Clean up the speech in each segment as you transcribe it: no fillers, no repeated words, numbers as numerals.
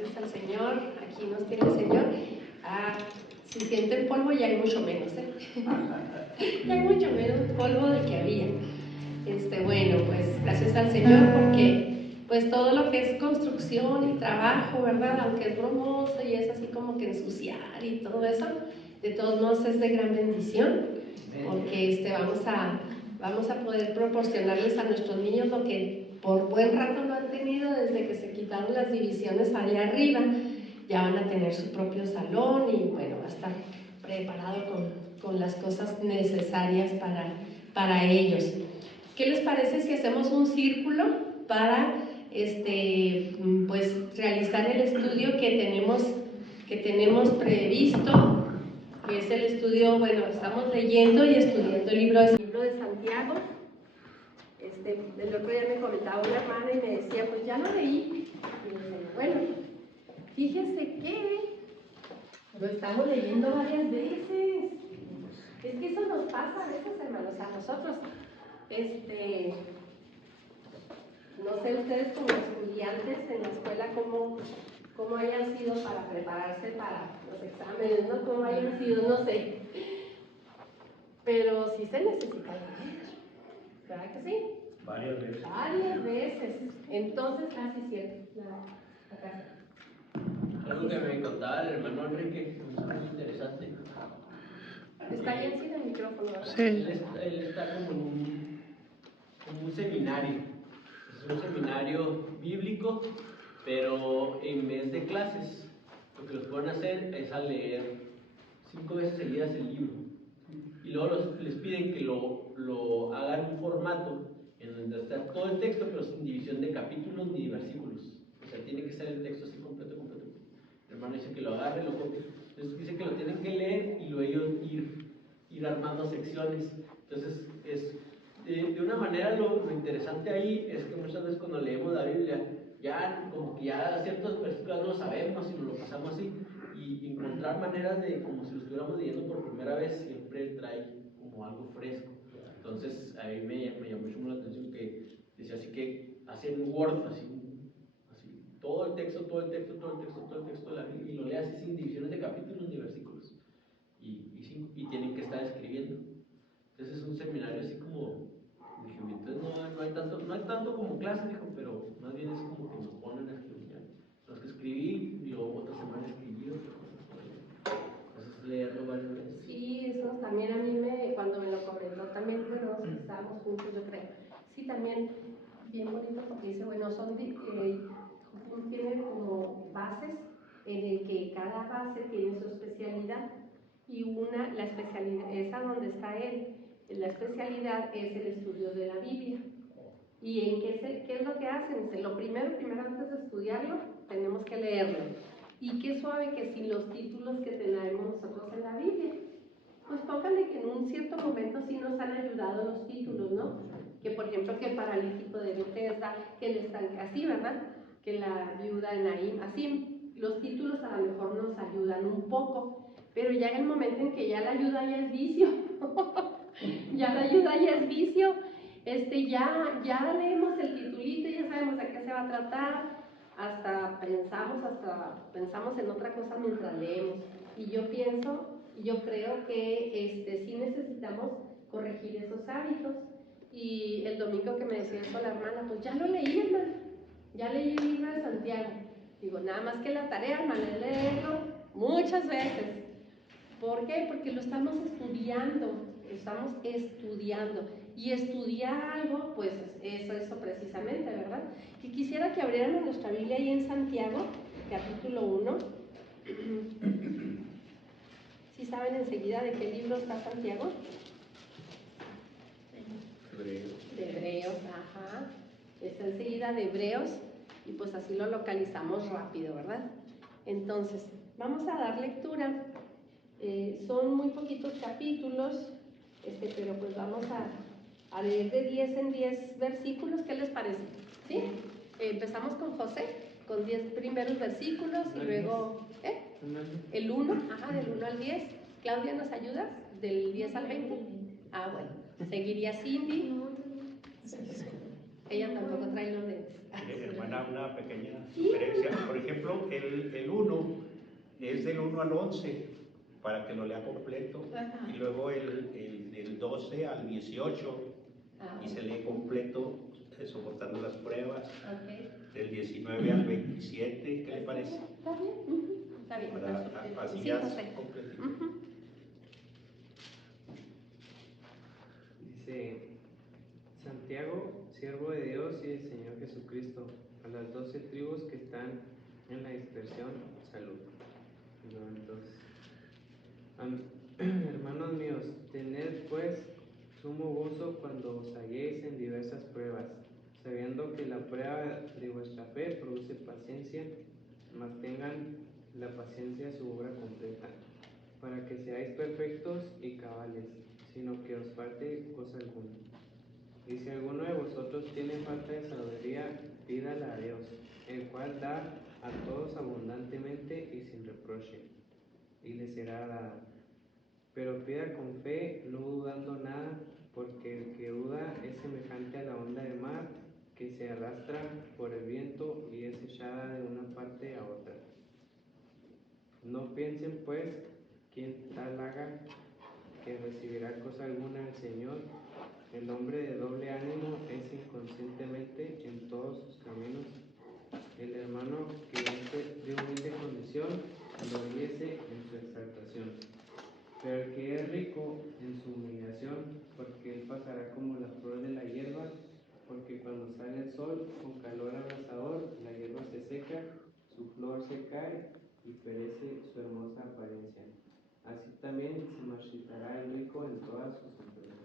gracias al Señor, aquí nos tiene el Señor. Si sienten polvo ya hay mucho menos, ya hay mucho menos polvo del que había. Bueno, pues gracias al Señor porque pues todo lo que es construcción y trabajo, ¿verdad? Aunque es bromoso y es así como que ensuciar y todo eso, de todos modos es de gran bendición porque vamos a poder proporcionarles a nuestros niños lo que por buen rato no han tenido desde que se quitaron las divisiones allá arriba. Ya van a tener su propio salón y bueno, va a estar preparado con las cosas necesarias para ellos. ¿Qué les parece si hacemos un círculo para pues realizar el estudio que tenemos previsto, que es el estudio, bueno, estamos leyendo y estudiando el libro de Santiago. El otro día me comentaba una hermana y me decía, pues ya lo leí. Y le decía, bueno, fíjese que lo estamos leyendo varias veces. Es que eso nos pasa a veces, hermanos, a nosotros. No sé ustedes como estudiantes en la escuela cómo hayan sido para prepararse para los exámenes, ¿no? Cómo hayan sido, no sé. Pero sí se necesita leer, ¿verdad que sí? Varias veces. Varias veces. Entonces, sí, cierto. Acá. Algo que me contaba el hermano Enrique, que es muy interesante. Está bien sin el micrófono, ¿verdad? Sí. Él está como en un seminario. Es un seminario bíblico, pero en vez de clases, lo que los pueden hacer es a leer 5 veces seguidas el libro. Y luego les piden que lo hagan en un formato en donde está todo el texto, pero sin división de capítulos ni de versículos. O sea, tiene que ser el texto así completo. El hermano dice que lo agarre, lo copie. Entonces dice que lo tienen que leer y luego ellos ir armando secciones. Entonces, de una manera lo interesante ahí es que muchas veces cuando leemos la Biblia, ya como que ya ciertos versículos no lo sabemos y nos lo pasamos así. Y encontrar maneras de, como si lo estuviéramos leyendo por primera vez, siempre trae como algo fresco. Entonces, a mí me llamó mucho la atención que decía así que hacen Word, así todo el texto de la Biblia, y lo lee así sin divisiones de capítulos ni versículos. Y tienen que estar escribiendo. Entonces es un seminario así como, dije, entonces no hay tanto como clase, dijo, pero más bien es como que nos ponen a escribir. Los que escribí, y luego otra semana escribí otra cosa. Entonces leerlo varias veces. Sí, eso también a mí cuando me lo comentó, también, bueno, estábamos juntos, yo creo. Sí, también, bien bonito porque dice, bueno, tiene como bases en el que cada base tiene su especialidad y la especialidad, esa donde está él, la especialidad es el estudio de la Biblia. ¿Y en qué es lo que hacen? Lo primero antes de estudiarlo, tenemos que leerlo. Y qué suave que sin los títulos que tenemos nosotros en la Biblia. Pues póngale que en un cierto momento sí nos han ayudado los títulos, ¿no? Que por ejemplo que el paralítico de Bethesda, que el estanque, así, ¿verdad? Que la viuda de Naín, así. Los títulos a lo mejor nos ayudan un poco, pero ya en el momento en que ya la ayuda ya es vicio, ya la ayuda ya es vicio, ya leemos el titulito, ya sabemos de qué se va a tratar, hasta pensamos en otra cosa mientras leemos. Y yo creo que sí necesitamos corregir esos hábitos. Y el domingo que me decía eso la hermana, pues ya lo leí, hermana, ya leí el libro de Santiago. Digo, nada más que la tarea, hermana, es leerlo muchas veces. ¿Por qué? Porque lo estamos estudiando. Y estudiar algo, pues eso precisamente, ¿verdad? Y quisiera que abriéramos nuestra Biblia ahí en Santiago, capítulo 1. ¿Sí saben enseguida de qué libro está Santiago? De Hebreos, ajá. Está enseguida de Hebreos y pues así lo localizamos rápido, ¿verdad? Entonces, vamos a dar lectura. Son muy poquitos capítulos, pero pues vamos a leer de 10 en 10 versículos. ¿Qué les parece? ¿Sí? Empezamos con José, con 10 primeros versículos y luego el 1, del 1 al 10. Claudia, ¿nos ayudas? Del 10 al 20. Bueno. Seguiría Cindy. Ella tampoco trae los lentes. hermana, una pequeña sugerencia. Por ejemplo, el 1 es del 1 al 11, para que lo lea completo. Ajá. Y luego el 12 al 18, y se lee completo, soportando las pruebas. Okay. Del 19 al 27, ¿qué le parece? Está bien. Está bien. Así Sí, ya José. completito. Dice Santiago, siervo de Dios y del Señor Jesucristo, a las 12 tribus que están en la dispersión, salud. No, entonces, hermanos míos, tened pues sumo gozo cuando os halléis en diversas pruebas, sabiendo que la prueba de vuestra fe produce paciencia, mas tengan la paciencia su obra completa, para que seáis perfectos y cabales, sino que os falte cosa alguna. Y si alguno de vosotros tiene falta de sabiduría, pídala a Dios, el cual da a todos abundantemente y sin reproche, y le será dada. Pero pida con fe, no dudando nada, porque el que duda es semejante a la onda del mar, que se arrastra por el viento y es echada de una parte a otra. No piensen pues quien tal haga que recibirá cosa alguna del Señor. El hombre de doble ánimo es inconscientemente en todos sus caminos. El hermano que es de humilde condición, gloríese en su exaltación. Pero el que es rico en su humillación, porque él pasará como la flor de la hierba, porque cuando sale el sol con calor abrasador, la hierba se seca, su flor se cae y perece su hermosa apariencia. Así también se marchitará el rico en todas sus empresas.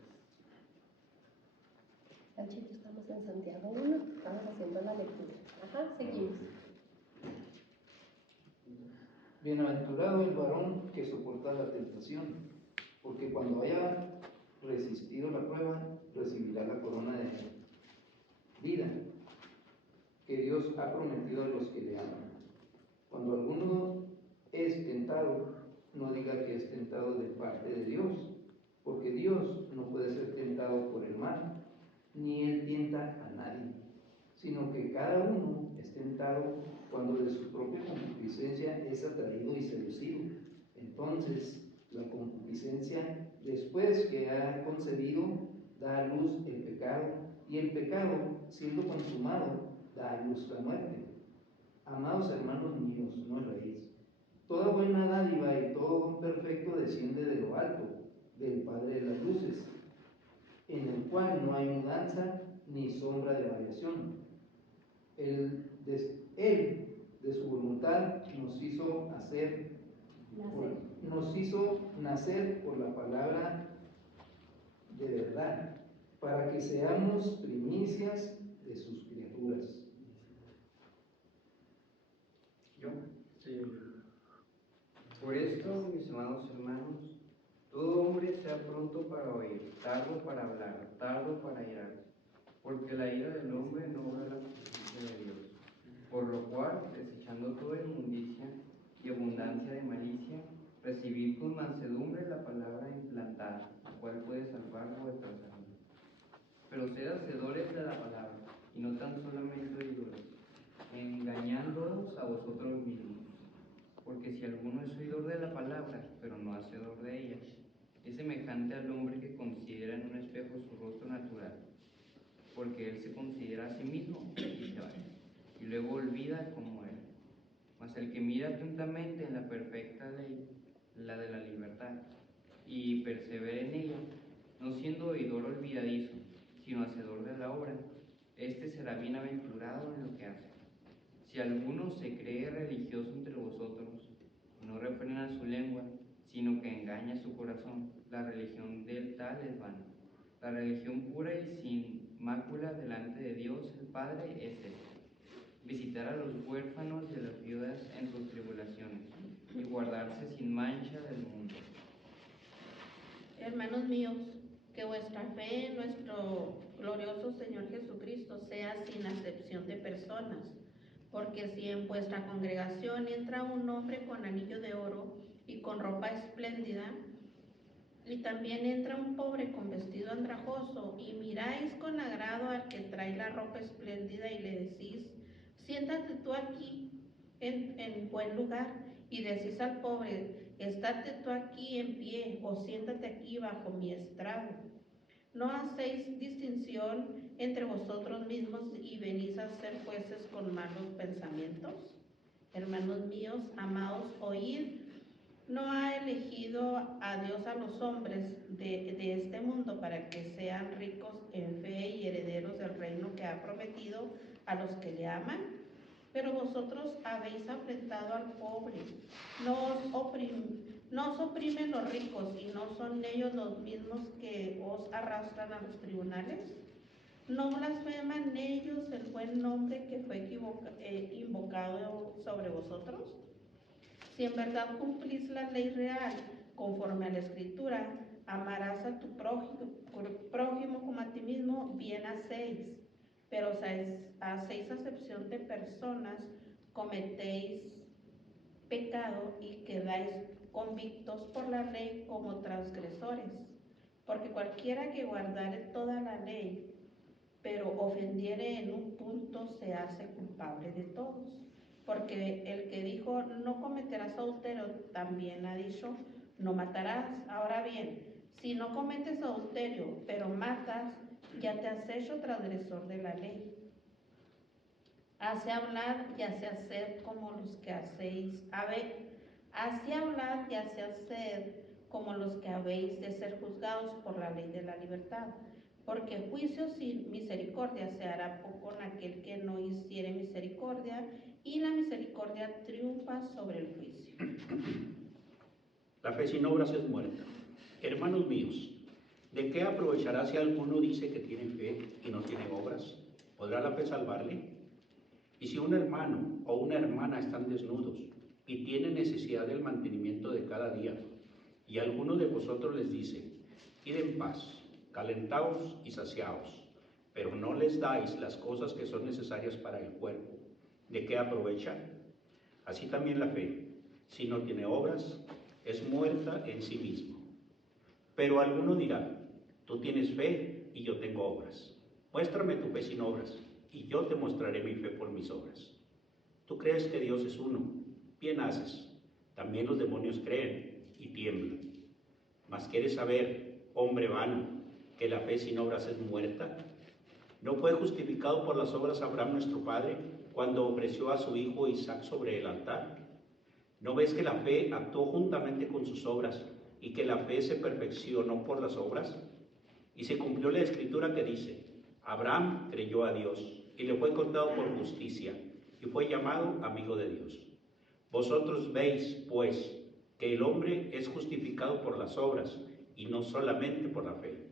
Panchito, estamos en Santiago 1, estamos haciendo la lectura. Ajá, seguimos. Bienaventurado el varón que soporta la tentación, porque cuando haya resistido la prueba, recibirá la corona de vida que Dios ha prometido a los que le aman. Cuando alguno es tentado, no diga que es tentado de parte de Dios, porque Dios no puede ser tentado por el mal, ni él tienta a nadie, sino que cada uno es tentado cuando de su propia concupiscencia es atraído y seducido. Entonces, la concupiscencia, después que ha concebido, da a luz el pecado, y el pecado, siendo consumado, da a luz la muerte. Amados hermanos míos, no erréis. Toda buena dádiva y todo don perfecto desciende de lo alto, del Padre de las luces, en el cual no hay mudanza ni sombra de variación. Él, de su voluntad, nos hizo nacer por la palabra de verdad, para que seamos primicias de sus criaturas. Yo, sí. Por esto, mis amados hermanos, todo hombre sea pronto para oír, tardo para hablar, tardo para irar, porque la ira del hombre no obra la justicia de Dios. Por lo cual, desechando toda inmundicia y abundancia de malicia, recibid con mansedumbre la palabra implantada, la cual puede salvar vuestras almas. Pero sed hacedores de la palabra, y no tan solamente oidores, engañándoos a vosotros mismos. Porque si alguno es oidor de la palabra, pero no hacedor de ella, es semejante al hombre que considera en un espejo su rostro natural, porque él se considera a sí mismo y se va, y luego olvida cómo era. Mas el que mira atentamente en la perfecta ley, la de la libertad, y persevera en ella, no siendo oidor olvidadizo, sino hacedor de la obra, éste será bienaventurado en lo que hace. Si alguno se cree religioso entre vosotros, no refrena su lengua, sino que engaña su corazón, la religión del tal es vana. La religión pura y sin mácula delante de Dios el Padre es esta: visitar a los huérfanos y a las viudas en sus tribulaciones, y guardarse sin mancha del mundo. Hermanos míos, que vuestra fe en nuestro glorioso Señor Jesucristo sea sin acepción de personas, porque si en vuestra congregación entra un hombre con anillo de oro y con ropa espléndida, y también entra un pobre con vestido andrajoso, y miráis con agrado al que trae la ropa espléndida y le decís: siéntate tú aquí en buen lugar, y decís al pobre, estate tú aquí en pie, o siéntate aquí bajo mi estrado. ¿No hacéis distinción entre vosotros mismos y venís a ser jueces con malos pensamientos? Hermanos míos, amados, oíd. ¿No ha elegido a Dios a los hombres de este mundo para que sean ricos en fe y herederos del reino que ha prometido a los que le aman? Pero vosotros habéis afrentado al pobre. No os oprimen los ricos, y no son ellos los mismos que os arrastran a los tribunales. ¿No blasfeman ellos el buen nombre que fue invocado sobre vosotros? Si en verdad cumplís la ley real, conforme a la Escritura, amarás a tu prójimo como a ti mismo, bien hacéis. Pero hacéis acepción de personas, cometéis pecado y quedáis convictos por la ley como transgresores. Porque cualquiera que guardare toda la ley, pero ofendiere en un punto, se hace culpable de todos. Porque el que dijo no cometerás adulterio, también ha dicho no matarás. Ahora bien, si no cometes adulterio, pero matas, ya te has hecho transgresor de la ley. Hace hablar y hace hacer como los que hacéis. Así hablad y hace hacer como los que habéis de ser juzgados por la ley de la libertad. Porque juicio sin misericordia se hará con aquel que no hiciere misericordia, y la misericordia triunfa sobre el juicio. La fe sin obras es muerta. Hermanos míos, ¿de qué aprovechará si alguno dice que tiene fe y no tiene obras? ¿Podrá la fe salvarle? Y si un hermano o una hermana están desnudos y tienen necesidad del mantenimiento de cada día, y alguno de vosotros les dice, id en paz, calentaos y saciaos, pero no les dais las cosas que son necesarias para el cuerpo, ¿de qué aprovecha? Así también la fe, si no tiene obras, es muerta en sí misma. Pero alguno dirá, tú tienes fe y yo tengo obras. Muéstrame tu fe sin obras, y yo te mostraré mi fe por mis obras. Tú crees que Dios es uno, bien haces. También los demonios creen y tiemblan. Mas ¿quieres saber, hombre vano, que la fe sin obras es muerta? ¿No fue justificado por las obras Abraham nuestro padre cuando ofreció a su hijo Isaac sobre el altar? ¿No ves que la fe actuó juntamente con sus obras y que la fe se perfeccionó por las obras? Y se cumplió la escritura que dice, Abraham creyó a Dios y le fue contado por justicia y fue llamado amigo de Dios. Vosotros veis, pues, que el hombre es justificado por las obras y no solamente por la fe.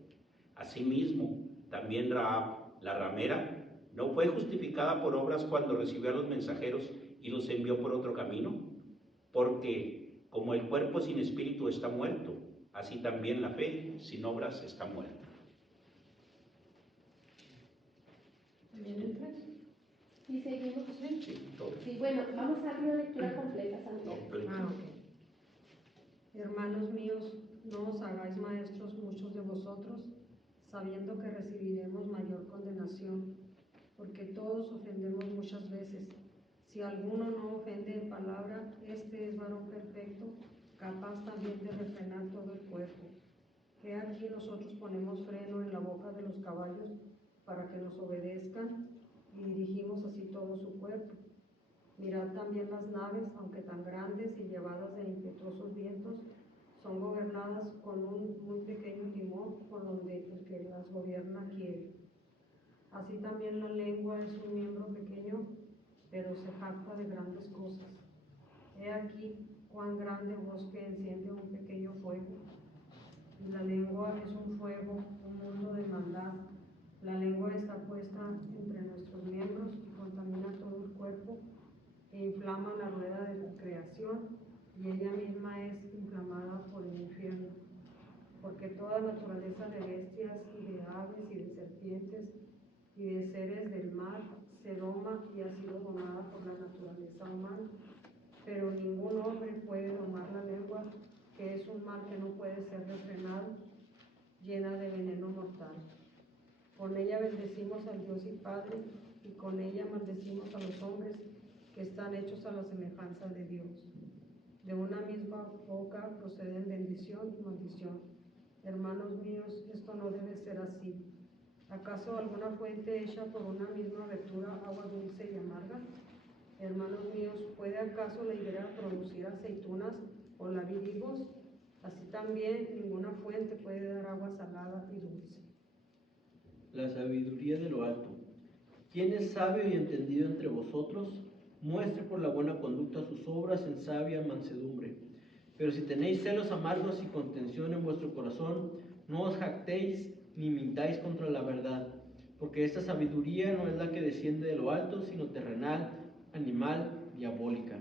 Asimismo, también Rahab, la ramera, ¿no fue justificada por obras cuando recibió a los mensajeros y los envió por otro camino? Porque como el cuerpo sin espíritu está muerto, así también la fe sin obras está muerta. ¿También entras? ¿Y seguimos? Sí, todo. Sí, bueno, vamos a dar una lectura completa, Santiago. Hermanos míos, no os hagáis maestros muchos de vosotros, sabiendo que recibiremos mayor condenación, porque todos ofendemos muchas veces. Si alguno no ofende en palabra, este es varón perfecto, capaz también de refrenar todo el cuerpo. He aquí nosotros ponemos freno en la boca de los caballos para que nos obedezcan, y dirigimos así todo su cuerpo. Mirad también las naves, aunque tan grandes y llevadas de impetuosos vientos, son gobernadas con un muy pequeño timón por donde el que las gobierna quiere. Así también la lengua es un miembro pequeño, pero se jacta de grandes cosas. He aquí cuán grande bosque enciende un pequeño fuego. Y la lengua es un fuego, un mundo de maldad. La lengua está puesta entre nuestros miembros y contamina todo el cuerpo e inflama la rueda de la creación, y ella misma es inflamada por el infierno. Porque toda naturaleza de bestias y de aves y de serpientes y de seres del mar se doma y ha sido domada por la naturaleza humana. Pero ningún hombre puede domar la lengua, que es un mal que no puede ser refrenado, llena de veneno mortal. Con ella bendecimos al Dios y Padre, y con ella maldecimos a los hombres que están hechos a la semejanza de Dios. De una misma boca proceden bendición y maldición. Hermanos míos, esto no debe ser así. ¿Acaso alguna fuente hecha por una misma abertura agua dulce y amarga? Hermanos míos, ¿puede acaso la higuera producir aceitunas o la vid higos? Así también ninguna fuente puede dar agua salada y dulce. La sabiduría de lo alto. ¿Quién es sabio y entendido entre vosotros? Muestre por la buena conducta sus obras en sabia mansedumbre. Pero si tenéis celos amargos y contención en vuestro corazón, no os jactéis ni mintáis contra la verdad, porque esta sabiduría no es la que desciende de lo alto, sino terrenal, animal, diabólica.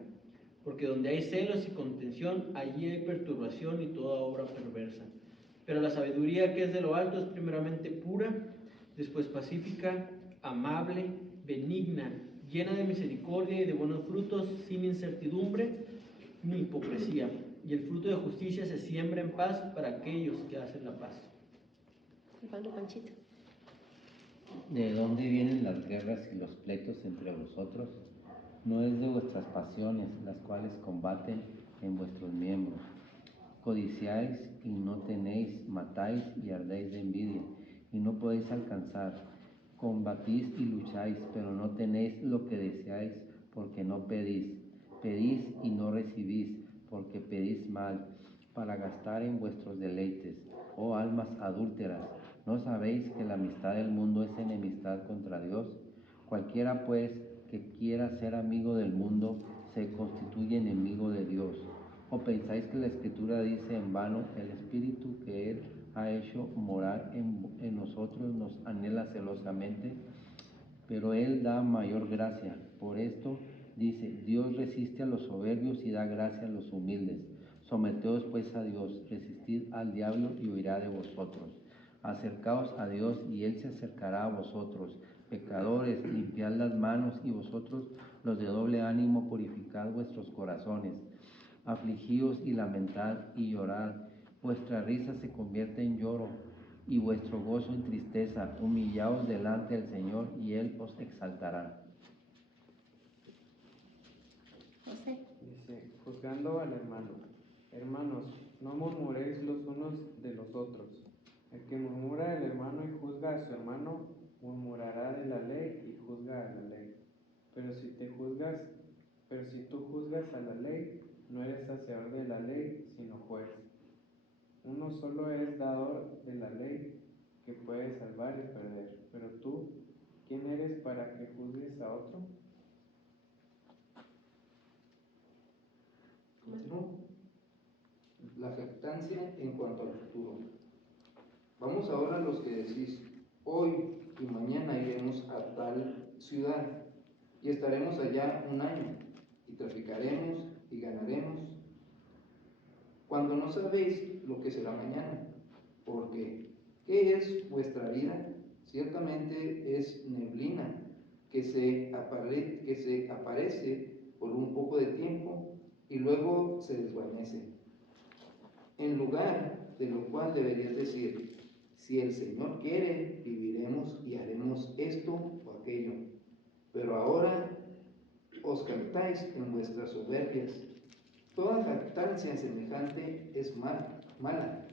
Porque donde hay celos y contención, allí hay perturbación y toda obra perversa. Pero la sabiduría que es de lo alto es primeramente pura, después pacífica, amable, benigna, llena de misericordia y de buenos frutos, sin incertidumbre ni hipocresía. Y el fruto de justicia se siembra en paz para aquellos que hacen la paz. ¿De dónde vienen las guerras y los pleitos entre vosotros? No es de vuestras pasiones, las cuales combaten en vuestros miembros. Codiciáis y no tenéis, matáis y ardéis de envidia, y no podéis alcanzar. Combatís y lucháis, pero no tenéis lo que deseáis, porque no pedís. Pedís y no recibís, porque pedís mal, para gastar en vuestros deleites. Oh almas adúlteras, ¿no sabéis que la amistad del mundo es enemistad contra Dios? Cualquiera, pues, que quiera ser amigo del mundo, se constituye enemigo de Dios. ¿O pensáis que la Escritura dice en vano, el Espíritu que Él ha hecho morar en nosotros nos anhela celosamente? Pero Él da mayor gracia. Por esto dice, Dios resiste a los soberbios y da gracia a los humildes. Someteos pues a Dios, resistid al diablo y huirá de vosotros. Acercaos a Dios y Él se acercará a vosotros. Pecadores, limpiad las manos, y vosotros, los de doble ánimo, purificad vuestros corazones. Afligíos y lamentad y llorad. Vuestra risa se convierte en lloro y vuestro gozo en tristeza. Humillaos delante del Señor y Él os exaltará. José. Dice, juzgando al hermano. Hermanos, no murmuréis los unos de los otros. El que murmura del hermano y juzga a su hermano, murmurará de la ley y juzga a la ley. Pero si tú juzgas a la ley, no eres hacedor de la ley, sino juez. Uno solo es dador de la ley, que puede salvar y perder. Pero tú, ¿quién eres para que juzgues a otro? Continúo. La jactancia en cuanto al futuro. Vamos ahora a los que decís, hoy y mañana iremos a tal ciudad y estaremos allá un año y traficaremos y ganaremos, cuando no sabéis lo que será mañana, porque ¿qué es vuestra vida? Ciertamente es neblina que se aparece por un poco de tiempo y luego se desvanece. En lugar de lo cual deberías decir, si el Señor quiere, viviremos y haremos esto o aquello. Pero ahora os jactáis en vuestras soberbias. Toda jactancia semejante es mala,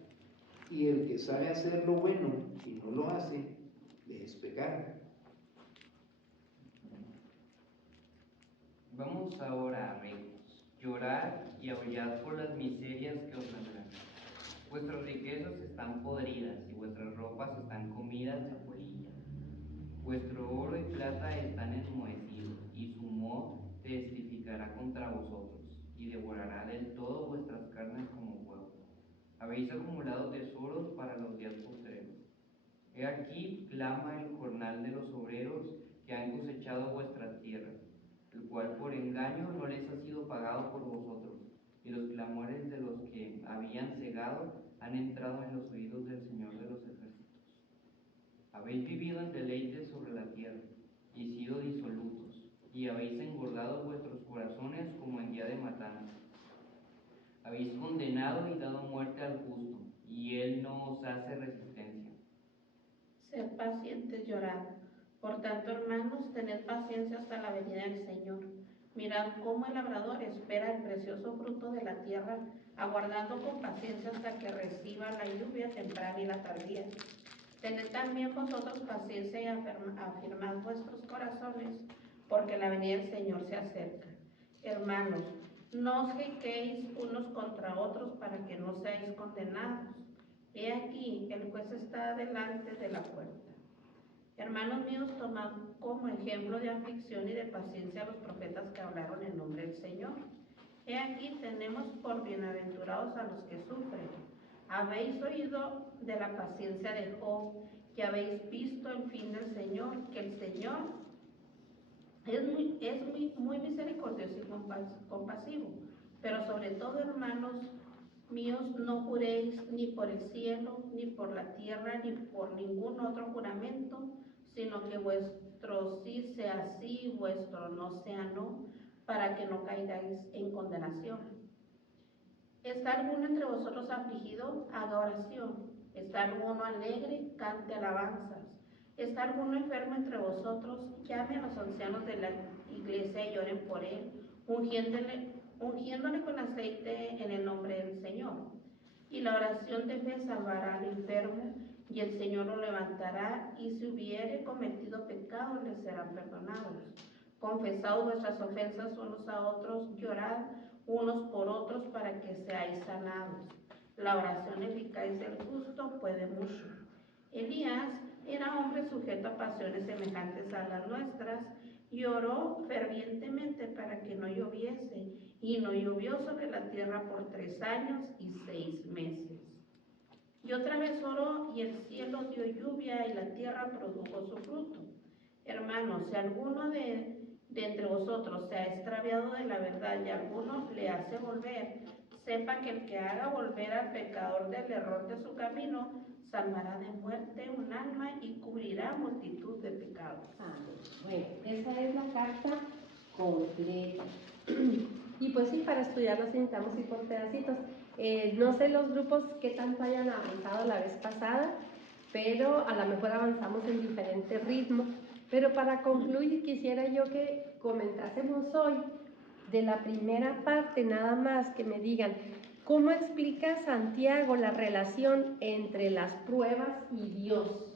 y el que sabe hacer lo bueno y no lo hace, le es pecado. Vamos ahora, ricos, llorad y aullad por las miserias que os vendrán. Vuestras riquezas están podridas y vuestras ropas están comidas de polilla. Vuestro oro y plata están enmohecidos, y su moho testificará contra vosotros, y devorará del todo vuestras carnes como fuego. Habéis acumulado tesoros para los días postreros. He aquí clama el jornal de los obreros que han cosechado vuestras tierras, el cual por engaño no les ha sido pagado por vosotros, y los clamores de los que habían cegado han entrado en los oídos del Señor de los ejércitos. Habéis vivido en deleites sobre la tierra, y sido disolutos, y habéis engordado vuestros corazones como en día de matanza. Habéis condenado y dado muerte al justo, y él no os hace resistencia. Sed pacientes, llorad, Por tanto, hermanos, tened paciencia hasta la venida del Señor. Mirad cómo el labrador espera el precioso fruto de la tierra, aguardando con paciencia hasta que reciba la lluvia temprana y la tardía. Tened también vosotros paciencia y afirmad vuestros corazones, porque la venida del Señor se acerca. Hermanos, no os quejéis unos contra otros para que no seáis condenados. He aquí, el juez está delante de la puerta. Hermanos míos, tomad como ejemplo de aflicción y de paciencia a los profetas que hablaron en nombre del Señor. He aquí, tenemos por bienaventurados a los que sufren. Habéis oído de la paciencia de Job, que habéis visto el fin del Señor, que el Señor es muy misericordioso y compasivo. Pero sobre todo, hermanos míos, no juréis ni por el cielo, ni por la tierra, ni por ningún otro juramento, sino que vuestro sí sea sí, vuestro no sea no, para que no caigáis en condenación. ¿Está alguno entre vosotros afligido? Haga oración. ¿Está alguno alegre? Cante alabanzas. ¿Está alguno enfermo entre vosotros? Llame a los ancianos de la iglesia y oren por él, ungiéndole con aceite en el nombre del Señor. Y la oración de fe salvará al enfermo, y el Señor lo levantará, y si hubiere cometido pecado, le serán perdonados. Confesad vuestras ofensas unos a otros, llorad unos por otros para que seáis sanados. La oración eficaz del justo puede mucho. Elías era hombre sujeto a pasiones semejantes a las nuestras, y oró fervientemente para que no lloviese, y no llovió sobre la tierra por 3 años y 6 meses. Y otra vez oró, y el cielo dio lluvia, y la tierra produjo su fruto. Hermanos, si alguno de entre vosotros se ha extraviado de la verdad y alguno le hace volver, sepa que el que haga volver al pecador del error de su camino, salvará de muerte un alma y cubrirá multitud de pecados. Bueno, esa es la carta completa. Y pues sí, para estudiarlo necesitamos ir por pedacitos. No sé los grupos qué tanto hayan avanzado la vez pasada, pero a lo mejor avanzamos en diferente ritmo. Pero para concluir, quisiera yo que comentásemos hoy de la primera parte, nada más que me digan, ¿cómo explica Santiago la relación entre las pruebas y Dios?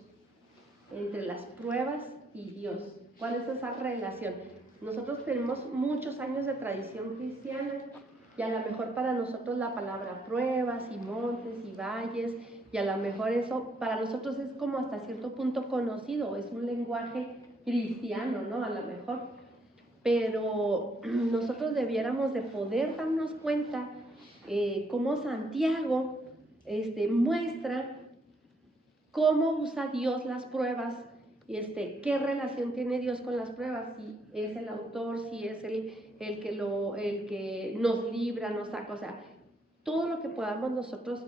Entre las pruebas y Dios. ¿Cuál es esa relación? Nosotros tenemos muchos años de tradición cristiana y a lo mejor para nosotros la palabra pruebas y montes y valles, y a lo mejor eso para nosotros es como hasta cierto punto conocido, es un lenguaje cristiano, ¿no? A lo mejor, pero nosotros debiéramos de poder darnos cuenta cómo Santiago muestra cómo usa Dios las pruebas, qué relación tiene Dios con las pruebas, si es el autor, si es el que nos libra, nos saca, o sea, todo lo que podamos nosotros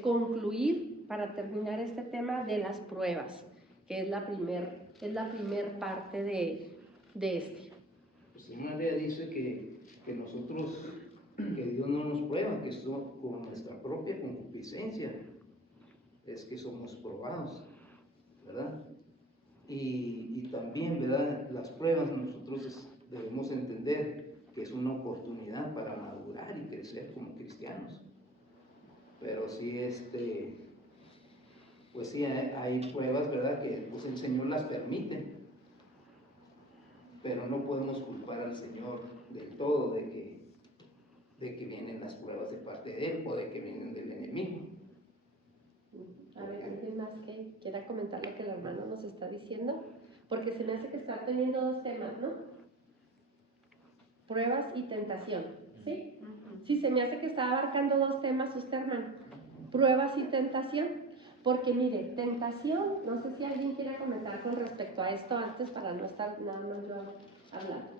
concluir para terminar este tema de las pruebas, que es la primer parte de este. Pues en María dice que nosotros, que Dios no nos prueba, que con nuestra propia concupiscencia es que somos probados, ¿verdad? Y también, ¿verdad? Las pruebas nosotros debemos entender que es una oportunidad para madurar y crecer como cristianos. Pero sí, pues sí, hay pruebas, ¿verdad? Que pues el Señor las permite, pero no podemos culpar al Señor del todo de que vienen las pruebas de parte de Él o de que vienen del enemigo. A ver, ¿alguien más que quiera comentar lo que el hermano nos está diciendo? Porque se me hace que está teniendo 2 temas, ¿no? Pruebas y tentación, ¿sí? Sí, se me hace que está abarcando 2 temas usted, hermano. Pruebas y tentación. Porque mire, tentación, no sé si alguien quiera comentar con respecto a esto antes para no estar nada más yo hablando.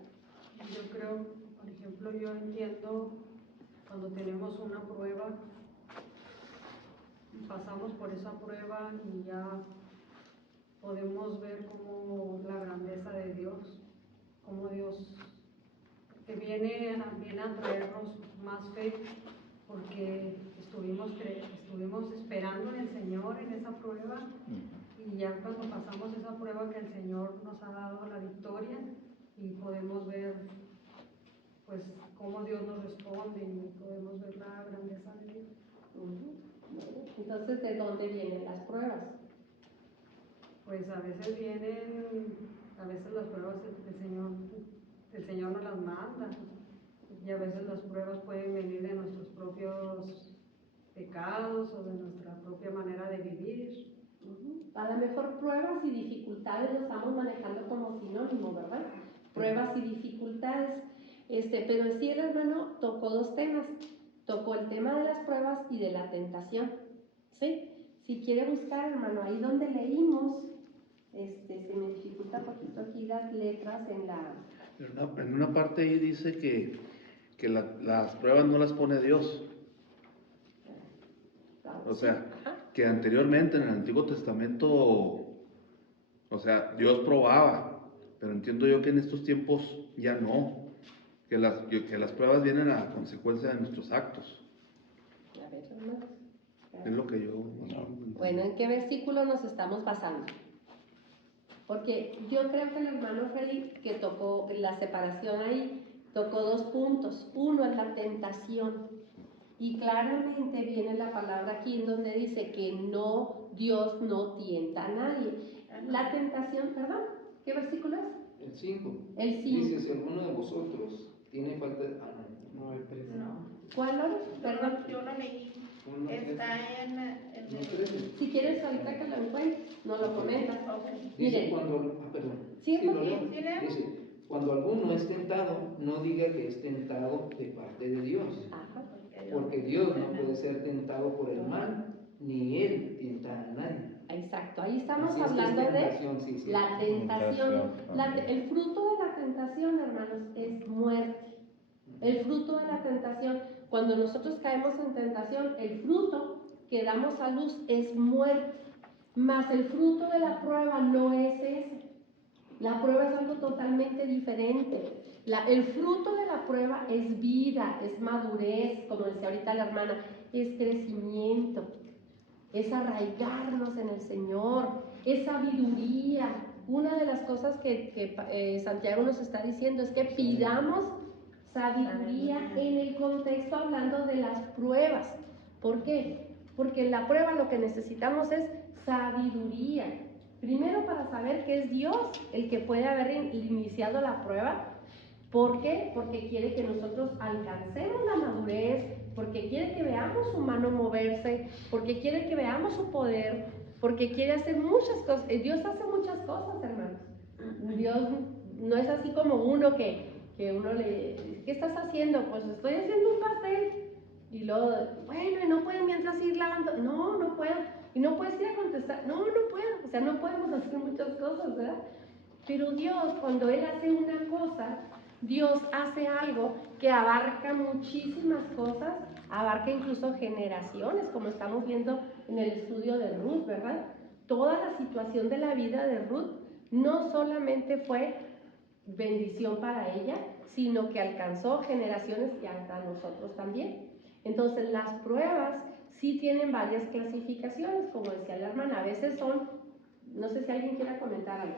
Yo creo, por ejemplo, yo entiendo cuando tenemos una prueba, pasamos por esa prueba y ya podemos ver como la grandeza de Dios, como Dios que viene a traernos más fe, porque estuvimos esperando en el Señor en esa prueba, y y ya cuando pasamos esa prueba que el Señor nos ha dado la victoria y podemos ver pues cómo Dios nos responde y podemos ver la grandeza de Dios. Entonces, ¿de dónde vienen las pruebas? Pues a veces las pruebas el Señor nos las manda, y a veces las pruebas pueden venir de nuestros propios pecados o de nuestra propia manera de vivir. A lo mejor pruebas y dificultades lo estamos manejando como sinónimo, ¿verdad? Pruebas y dificultades. Pero sí el hermano tocó dos temas. Tocó el tema de las pruebas y de la tentación. ¿Sí? Si quiere buscar, hermano, ahí donde leímos, se me dificulta poquito aquí las letras en la... En una parte ahí dice que las pruebas no las pone Dios. O sea, que anteriormente en el Antiguo Testamento, o sea, Dios probaba, pero entiendo yo que en estos tiempos ya no, que las pruebas vienen a consecuencia de nuestros actos. A ver, hermano. Es lo que yo... Bueno, ¿en qué versículo nos estamos basando? Porque yo creo que el hermano Freddy, que tocó la separación ahí, tocó dos puntos. Uno es la tentación. Y claramente viene la palabra aquí en donde dice que no, Dios no tienta a nadie. La tentación, perdón, ¿qué versículo es? El 5. El 5. Dice, si alguno de vosotros tiene falta de... No, el 3. ¿Cuál hora? Perdón. Yo lo leí. Está en el... Si quieres ahorita que lo encuentres, no lo comentas. Dice Mire. cuando... perdón. Sí, lo leo. sí, leo. Dice, cuando alguno es tentado, no diga que es tentado de parte de Dios. Ajá. Porque Dios no puede ser tentado por el mal, ni Él tienta a nadie. Exacto, ahí estamos Así es que es hablando tentación, de sí, sí. la tentación. Tentación. El fruto de la tentación, hermanos, es muerte. El fruto de la tentación, cuando nosotros caemos en tentación, el fruto que damos a luz es muerte. Mas el fruto de la prueba no es ese. La prueba es algo totalmente diferente. El fruto de la prueba es vida, es madurez, como decía ahorita la hermana, es crecimiento, es arraigarnos en el Señor, es sabiduría. Una de las cosas que Santiago nos está diciendo es que pidamos sabiduría en el contexto hablando de las pruebas. ¿Por qué? Porque en la prueba lo que necesitamos es sabiduría. Primero para saber que es Dios el que puede haber iniciado la prueba. ¿Por qué? Porque quiere que nosotros alcancemos la madurez, porque quiere que veamos su mano moverse, porque quiere que veamos su poder, porque quiere hacer muchas cosas. Dios hace muchas cosas, hermanos. Dios no es así como uno que uno le... ¿Qué estás haciendo? Pues estoy haciendo un pastel. Y luego, bueno, y no pueden mientras ir lavando. No, no puedo. Y no puedes ir a contestar. No, no puedo. O sea, no podemos hacer muchas cosas, ¿verdad? Pero Dios, cuando Él hace una cosa, Dios hace algo que abarca muchísimas cosas, abarca incluso generaciones, como estamos viendo en el estudio de Ruth, ¿verdad? Toda la situación de la vida de Ruth no solamente fue bendición para ella, sino que alcanzó generaciones y hasta nosotros también. Entonces las pruebas sí tienen varias clasificaciones, como decía la hermana, a veces son, no sé si alguien quiera comentar algo.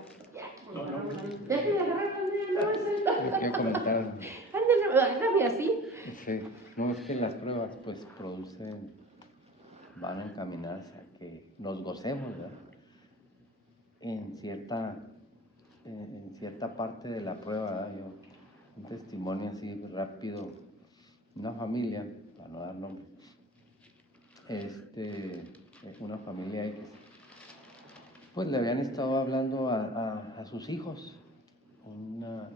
Déjenme agarrar con él, no es el... ¿Qué comentar? Déjame así. Sí, no, es que las pruebas pues van encaminadas a que nos gocemos, ¿verdad? En cierta parte de la prueba, ¿verdad? Un testimonio así rápido, una familia, para no dar nombre, una familia X, pues le habían estado hablando a sus hijos, una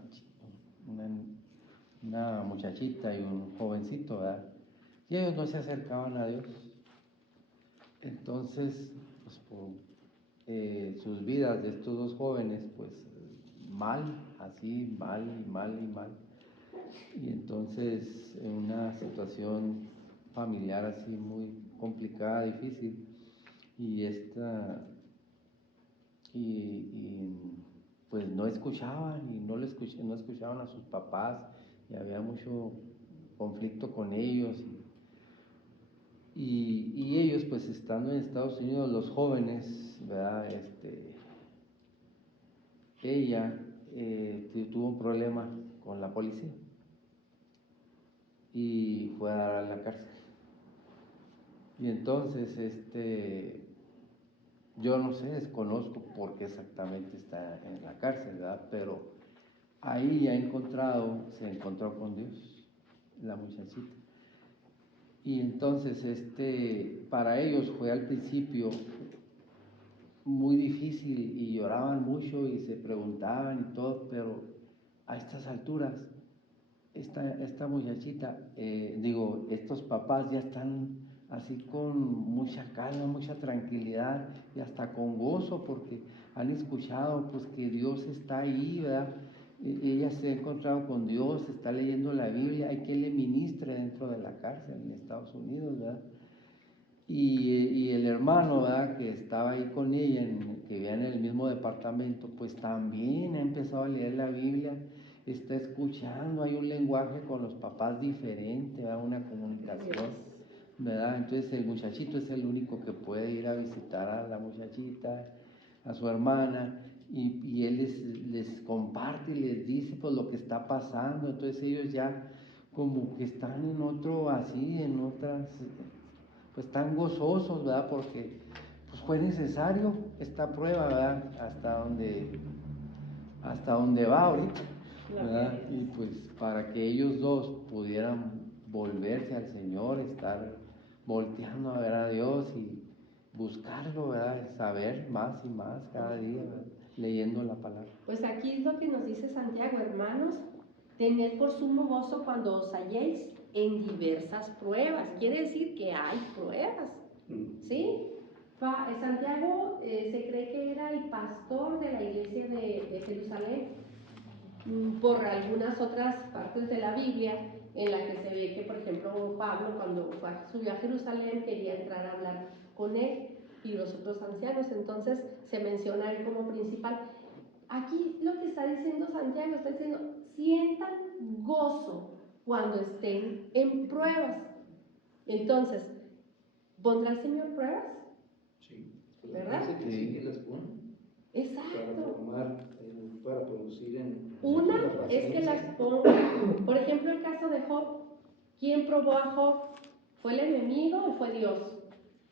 muchachita y un jovencito, ¿verdad? Y ellos no se acercaban a Dios. Entonces, pues sus vidas de estos dos jóvenes, pues mal, así, mal y mal y mal. Y entonces, en una situación familiar así muy complicada, difícil, pues no escuchaban y no escuchaban a sus papás, y había mucho conflicto con ellos. Y, pues, Y ellos, pues estando en Estados Unidos, los jóvenes, ¿verdad? Ella tuvo un problema con la policía y fue a dar a la cárcel. Y entonces, yo no sé, desconozco por qué exactamente está en la cárcel, ¿verdad? Pero ahí ya se encontró con Dios, la muchachita. Y entonces, para ellos fue al principio muy difícil y lloraban mucho y se preguntaban y todo, pero a estas alturas, esta muchachita, estos papás ya están así con mucha calma, mucha tranquilidad y hasta con gozo porque han escuchado pues que Dios está ahí, ¿verdad? Ella se ha encontrado con Dios, está leyendo la Biblia, hay que le ministre dentro de la cárcel en Estados Unidos, ¿verdad? Y el hermano, ¿verdad?, que estaba ahí con ella, que vivía en el mismo departamento, pues también ha empezado a leer la Biblia, está escuchando, hay un lenguaje con los papás diferente, ¿verdad?, una comunicación, ¿verdad? Entonces el muchachito es el único que puede ir a visitar a la muchachita, a su hermana, y él les comparte y les dice pues lo que está pasando. Entonces ellos ya como que están en otro, así, en otras, pues están gozosos, ¿verdad? Porque pues fue necesario esta prueba, ¿verdad? Hasta donde va ahorita, ¿verdad? Y pues para que ellos dos pudieran volverse al Señor, estar volteando a ver a Dios y buscarlo, ¿verdad? Saber más y más cada día, ¿verdad? Leyendo la palabra. Pues aquí es lo que nos dice Santiago, hermanos, tened por sumo gozo cuando os halléis en diversas pruebas. Quiere decir que hay pruebas, ¿sí? Santiago se cree que era el pastor de la iglesia de Jerusalén. Por algunas otras partes de la Biblia en la que se ve que, por ejemplo, Pablo cuando subió a Jerusalén quería entrar a hablar con él y los otros ancianos, entonces se menciona él como principal. Aquí lo que está diciendo Santiago, está diciendo, sientan gozo cuando estén en pruebas. Entonces, ¿pondrá el Señor pruebas? Sí. ¿Verdad? Dice que sí, que las pone. Exacto. Para producir en Una la es que paciencia. las ponga. Por ejemplo, el caso de Job. ¿Quién probó a Job? ¿Fue el enemigo o fue Dios?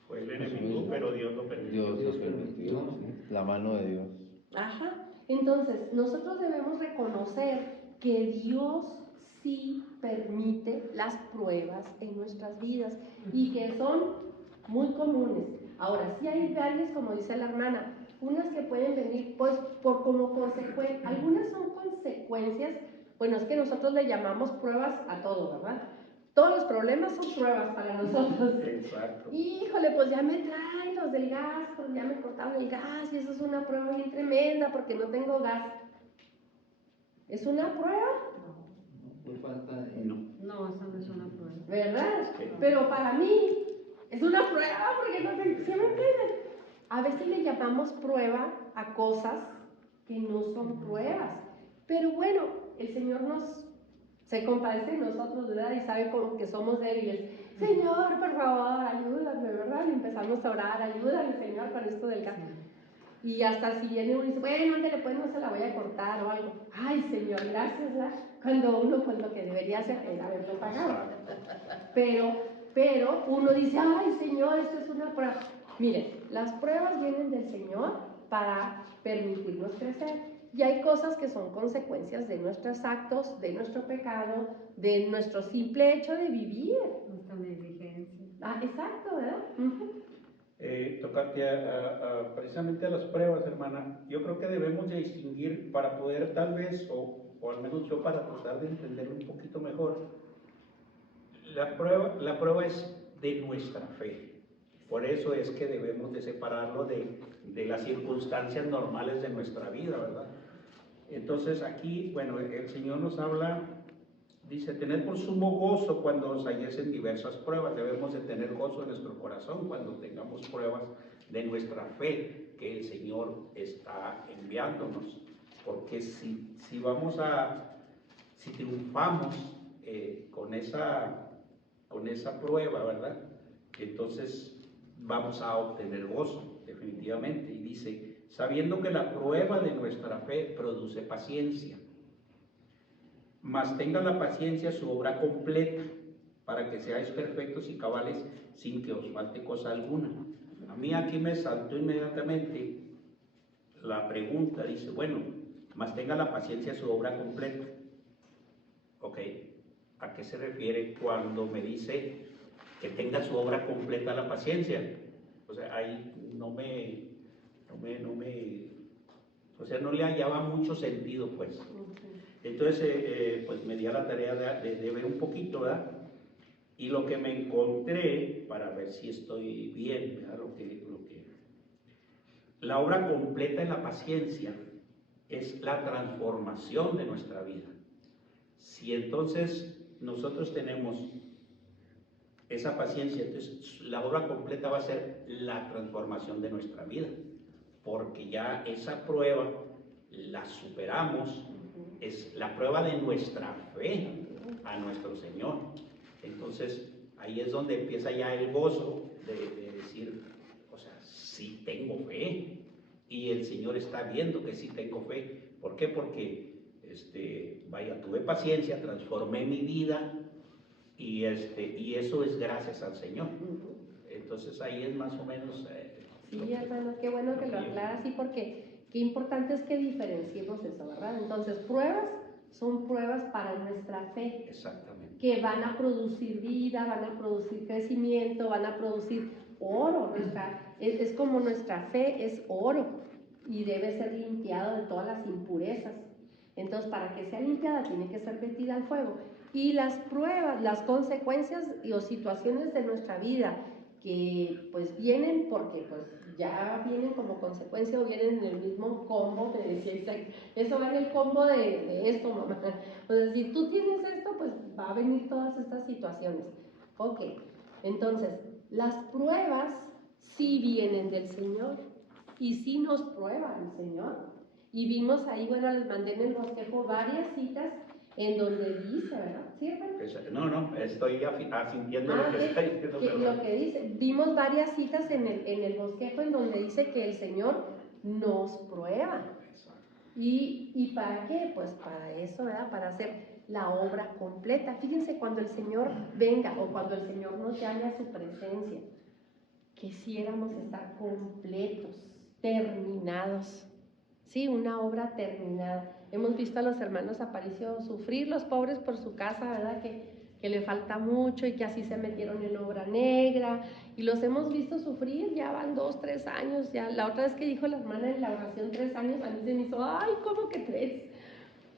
Fue el enemigo, pero Dios lo permitió. Dios lo permitió, ¿sí? La mano de Dios. Ajá. Entonces, nosotros debemos reconocer que Dios sí permite las pruebas en nuestras vidas y que son muy comunes. Ahora, sí hay varias, como dice la hermana, unas que pueden venir pues por como consecuencia, algunas son consecuencias, bueno, es que nosotros le llamamos pruebas a todo, ¿verdad? Todos los problemas son pruebas para nosotros. Exacto. Híjole, pues ya me traen los del gas, pues ya me cortaron el gas y eso es una prueba bien tremenda porque no tengo gas. ¿Es una prueba? Por falta de... No. No, esa no es una prueba. ¿Verdad? Sí. Pero para mí es una prueba porque no sé, ¿sí me entienden? A veces le llamamos prueba a cosas que no son pruebas. Pero bueno, el Señor se compadece de nosotros, ¿verdad? Y sabe como que somos débiles. Señor, por favor, ayúdame, ¿verdad? Y empezamos a orar, ayúdame, Señor, con esto del gas. Y hasta si viene uno y dice, bueno, ándale, pues no se la voy a cortar o algo. Ay, Señor, gracias, ¿verdad? Cuando uno, pues lo que debería hacer era haberlo pagado. Pero uno dice, ay, Señor, esto es una prueba. Miren, las pruebas vienen del Señor para permitirnos crecer. Y hay cosas que son consecuencias de nuestros actos, de nuestro pecado, de nuestro simple hecho de vivir. Nuestra negligencia. Ah, exacto, ¿verdad? Tocarte precisamente a las pruebas, hermana. Yo creo que debemos de distinguir para poder tal vez, o al menos yo para tratar de entender un poquito mejor, la prueba es de nuestra fe. Por eso es que debemos de separarlo de las circunstancias normales de nuestra vida, ¿verdad? Entonces aquí, bueno, el Señor nos habla, dice, tened por sumo gozo cuando os halléis en diversas pruebas. Debemos de tener gozo en nuestro corazón cuando tengamos pruebas de nuestra fe que el Señor está enviándonos. Porque si triunfamos con esa prueba, ¿verdad? entonces vamos a obtener gozo, definitivamente. Y dice, sabiendo que la prueba de nuestra fe produce paciencia, mas tenga la paciencia su obra completa, para que seáis perfectos y cabales sin que os falte cosa alguna. A mí aquí me saltó inmediatamente la pregunta, dice, bueno, mas tenga la paciencia su obra completa. Ok, ¿a qué se refiere cuando me dice que tenga su obra completa la paciencia? O sea, ahí no le hallaba mucho sentido, pues. Entonces, pues me di a la tarea de ver un poquito, ¿verdad? Y lo que me encontré, para ver si estoy bien, ¿verdad? La obra completa en la paciencia es la transformación de nuestra vida. Si entonces nosotros tenemos esa paciencia, entonces la obra completa va a ser la transformación de nuestra vida, porque ya esa prueba la superamos, es la prueba de nuestra fe a nuestro Señor. Entonces ahí es donde empieza ya el gozo de decir, o sea, sí tengo fe, y el Señor está viendo que sí tengo fe. ¿Por qué? Porque tuve paciencia, transformé mi vida, y eso es gracias al Señor. Entonces ahí es más o menos sí, hermano, qué bueno que lo aclara así, porque qué importante es que diferenciemos eso, ¿verdad? Entonces, pruebas son pruebas para nuestra fe. Exactamente. Que van a producir vida, van a producir crecimiento, van a producir oro. Es como nuestra fe es oro y debe ser limpiado de todas las impurezas. Entonces, para que sea limpiada, tiene que ser metida al fuego. Y las pruebas, las consecuencias o situaciones de nuestra vida que pues vienen porque pues ya vienen como consecuencia o vienen en el mismo combo, me decía Isaac, eso va en el combo de esto, mamá. Entonces, si tú tienes esto, pues va a venir todas estas situaciones. Ok, entonces, las pruebas sí vienen del Señor y sí nos prueba el Señor. Y vimos ahí, bueno, les mandé en el bosquejo varias citas en donde dice, ¿verdad? ¿Sí, hermano? No, estoy asintiendo lo que está diciendo. Lo que dice, vimos varias citas en el bosquejo en donde dice que el Señor nos prueba. ¿Y para qué? Pues para eso, ¿verdad? Para hacer la obra completa. Fíjense, cuando el Señor venga o cuando el Señor nos llame a su presencia, quisiéramos estar completos, terminados. Sí, una obra terminada. Hemos visto a los hermanos Aparicio sufrir, los pobres, por su casa, ¿verdad? Que le falta mucho y que así se metieron en obra negra. Y los hemos visto sufrir, ya van 2, 3 años. Ya. La otra vez que dijo la hermana en la oración 3 años, a mí se me hizo, ay, ¿cómo que 3?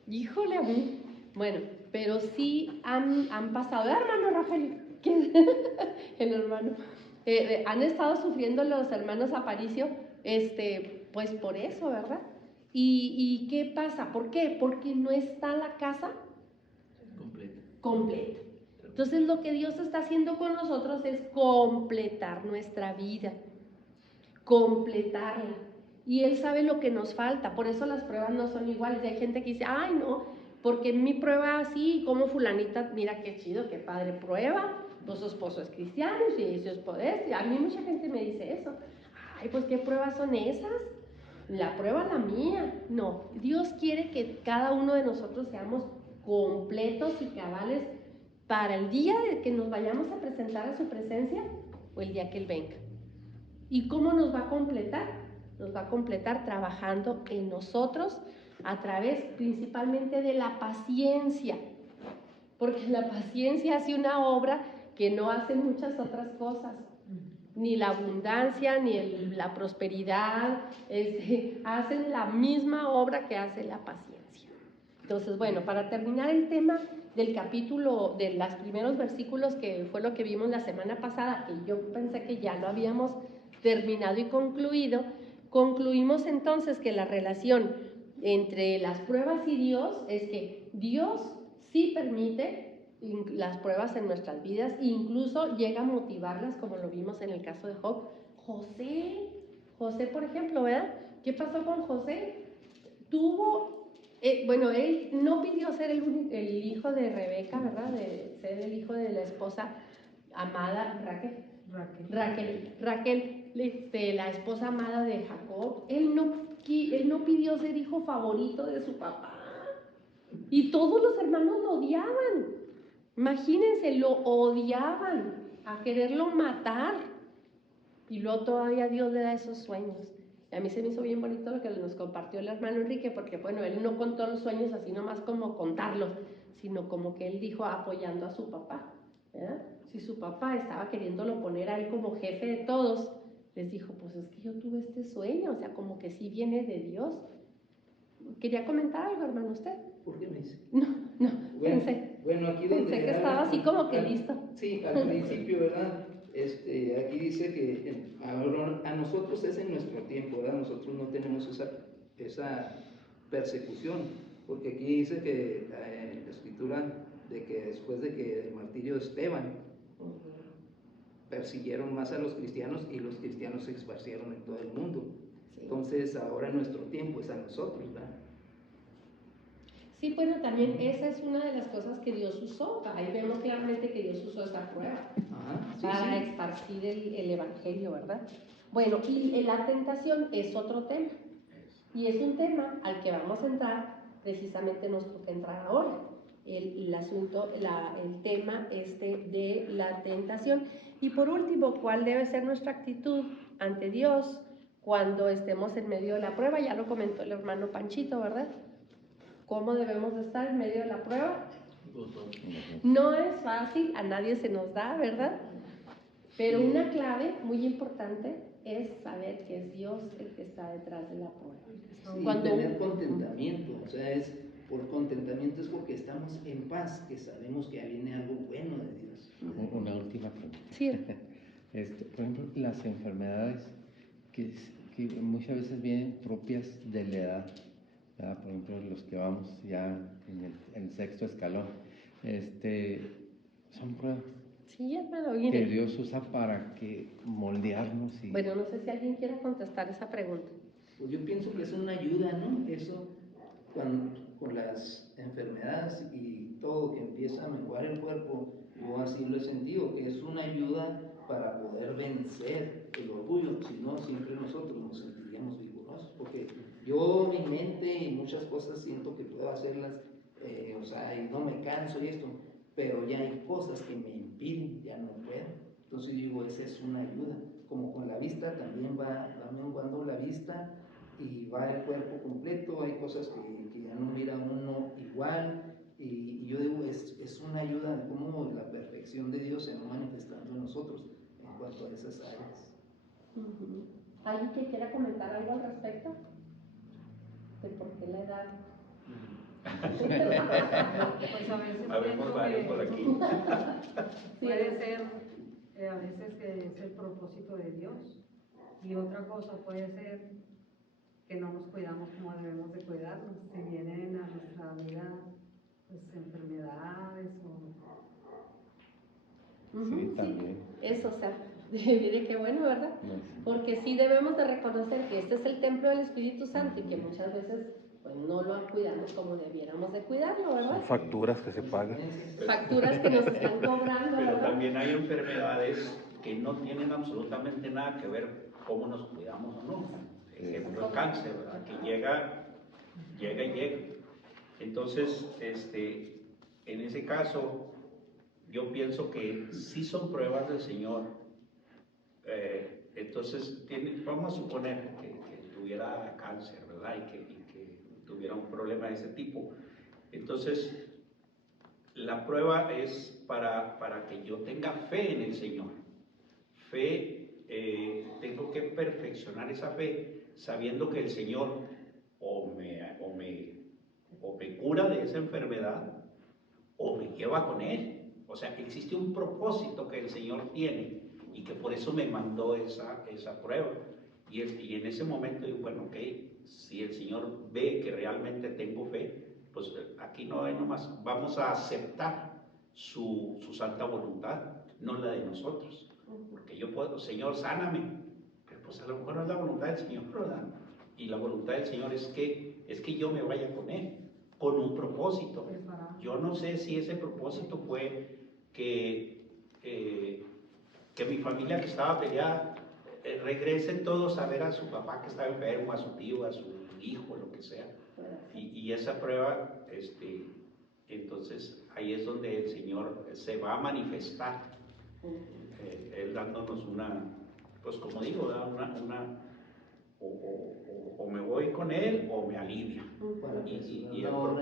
Híjole a mí. Bueno, pero sí han pasado. Hermano Rogelio, ¿quién? El hermano. Han estado sufriendo los hermanos Aparicio, pues por eso, ¿verdad? ¿Y qué pasa? ¿Por qué? Porque no está la casa completa. Entonces lo que Dios está haciendo con nosotros es completar nuestra vida, completarla. Y Él sabe lo que nos falta, por eso las pruebas no son iguales. Y hay gente que dice, ay no, porque mi prueba así, como fulanita, mira qué chido, qué padre prueba, pues su esposo es cristiano y su esposo es. A mí mucha gente me dice eso. Ay, pues qué pruebas son esas. La prueba la mía. No, Dios quiere que cada uno de nosotros seamos completos y cabales para el día de que nos vayamos a presentar a su presencia o el día que Él venga. ¿Y cómo nos va a completar? Nos va a completar trabajando en nosotros a través principalmente de la paciencia, porque la paciencia hace una obra que no hacen muchas otras cosas. Ni la abundancia, ni la prosperidad, hacen la misma obra que hace la paciencia. Entonces, bueno, para terminar el tema del capítulo, de los primeros versículos, que fue lo que vimos la semana pasada, que yo pensé que ya lo habíamos terminado y concluido, concluimos entonces que la relación entre las pruebas y Dios es que Dios sí permite las pruebas en nuestras vidas, incluso llega a motivarlas, como lo vimos en el caso de Job. José, por ejemplo, ¿verdad? ¿Qué pasó con José? Él no pidió ser el hijo de Rebeca, ¿verdad? De ser el hijo de la esposa amada Raquel, Raquel, la esposa amada de Jacob, él no pidió ser hijo favorito de su papá. Y todos los hermanos lo odiaban. Imagínense, lo odiaban, a quererlo matar. Y luego todavía Dios le da esos sueños. Y a mí se me hizo bien bonito lo que nos compartió el hermano Enrique, porque bueno, él no contó los sueños así nomás como contarlos, sino como que él dijo apoyando a su papá, ¿verdad? Si su papá estaba queriéndolo poner a él como jefe de todos, les dijo, pues es que yo tuve este sueño, o sea, como que sí viene de Dios. ¿Quería comentar algo, hermano, usted? ¿Por qué me dice? No, Bueno, pensé aquí donde que estaba así como que listo. Sí, al principio, ¿verdad? Aquí dice que a nosotros es en nuestro tiempo, ¿verdad? Nosotros no tenemos esa persecución, porque aquí dice que en la escritura de que después de que el martirio de Esteban persiguieron más a los cristianos y los cristianos se esparcieron en todo el mundo. Entonces ahora nuestro tiempo es a nosotros, ¿verdad? Sí, bueno, también esa es una de las cosas que Dios usó. Ahí vemos claramente que Dios usó esta prueba para esparcir el evangelio, ¿verdad? Bueno, y la tentación es otro tema. Y es un tema al que vamos a entrar, precisamente nos toca entrar ahora. El tema de la tentación. Y por último, ¿cuál debe ser nuestra actitud ante Dios cuando estemos en medio de la prueba? Ya lo comentó el hermano Panchito, ¿verdad? ¿Cómo debemos de estar en medio de la prueba? No es fácil, a nadie se nos da, ¿verdad? Pero una clave muy importante es saber que es Dios el que está detrás de la prueba. Sí, tener contentamiento, o sea, por contentamiento es porque estamos en paz, que sabemos que viene algo bueno de Dios. Una última pregunta. Sí. Por ejemplo, las enfermedades que muchas veces vienen propias de la edad, ¿verdad? Por ejemplo, los que vamos ya en el sexto escalón, son pruebas. Sí, hermano, que Dios usa para moldearnos. Bueno, no sé si alguien quiere contestar esa pregunta. Pues yo pienso que es una ayuda, ¿no? Eso, con las enfermedades y todo que empieza a menguar el cuerpo, yo así lo he sentido, que es una ayuda para poder vencer el orgullo, si no, siempre nosotros nos sentiríamos vigorosos, porque yo, mi mente y muchas cosas siento que puedo hacerlas, y no me canso y esto, pero ya hay cosas que me impiden, ya no puedo. Entonces digo, esa es una ayuda. Como con la vista, también va menguando la vista y va el cuerpo completo, hay cosas que ya no mira uno igual, y yo digo, es una ayuda de cómo la perfección de Dios se va manifestando en nosotros en cuanto a esas áreas. ¿Alguien que quiera comentar algo al respecto? ¿De por qué la edad? Pues a veces Habemos varios por aquí. puede ser a veces que es el propósito de Dios, y otra cosa puede ser que no nos cuidamos como debemos de cuidarnos, si vienen a nuestra vida pues enfermedades Sí, también. Eso, o sea, mire qué bueno, ¿verdad? Porque sí debemos de reconocer que este es el templo del Espíritu Santo y que muchas veces pues no lo cuidamos como debiéramos de cuidarlo, ¿verdad? Son facturas que se pagan. Facturas que nos están cobrando, Pero ¿verdad? también hay enfermedades que no tienen absolutamente nada que ver cómo nos cuidamos o no. Ejemplo, el cáncer, ¿verdad? Que llega y llega. Entonces, en ese caso, yo pienso que sí son pruebas del Señor. Entonces, vamos a suponer que tuviera cáncer, ¿verdad? Y que tuviera un problema de ese tipo. Entonces, la prueba es para que yo tenga fe en el Señor. Fe, tengo que perfeccionar esa fe sabiendo que el Señor o me cura de esa enfermedad o me lleva con Él. O sea, que existe un propósito que el Señor tiene y que por eso me mandó esa prueba. Y en ese momento digo, bueno, ok, si el Señor ve que realmente tengo fe, pues aquí no hay nomás, vamos a aceptar su santa voluntad, no la de nosotros. Porque yo puedo, Señor, sáname, pero pues a lo mejor no es la voluntad del Señor, ¿verdad? Y la voluntad del Señor es que yo me vaya con Él, con un propósito. Yo no sé si ese propósito fue que que mi familia que estaba peleada, regresen todos a ver a su papá que estaba enfermo, a su tío, a su hijo, lo que sea. Y esa prueba, entonces ahí es donde el Señor se va a manifestar, Él dándonos pues como digo, o me voy con Él o me alivia.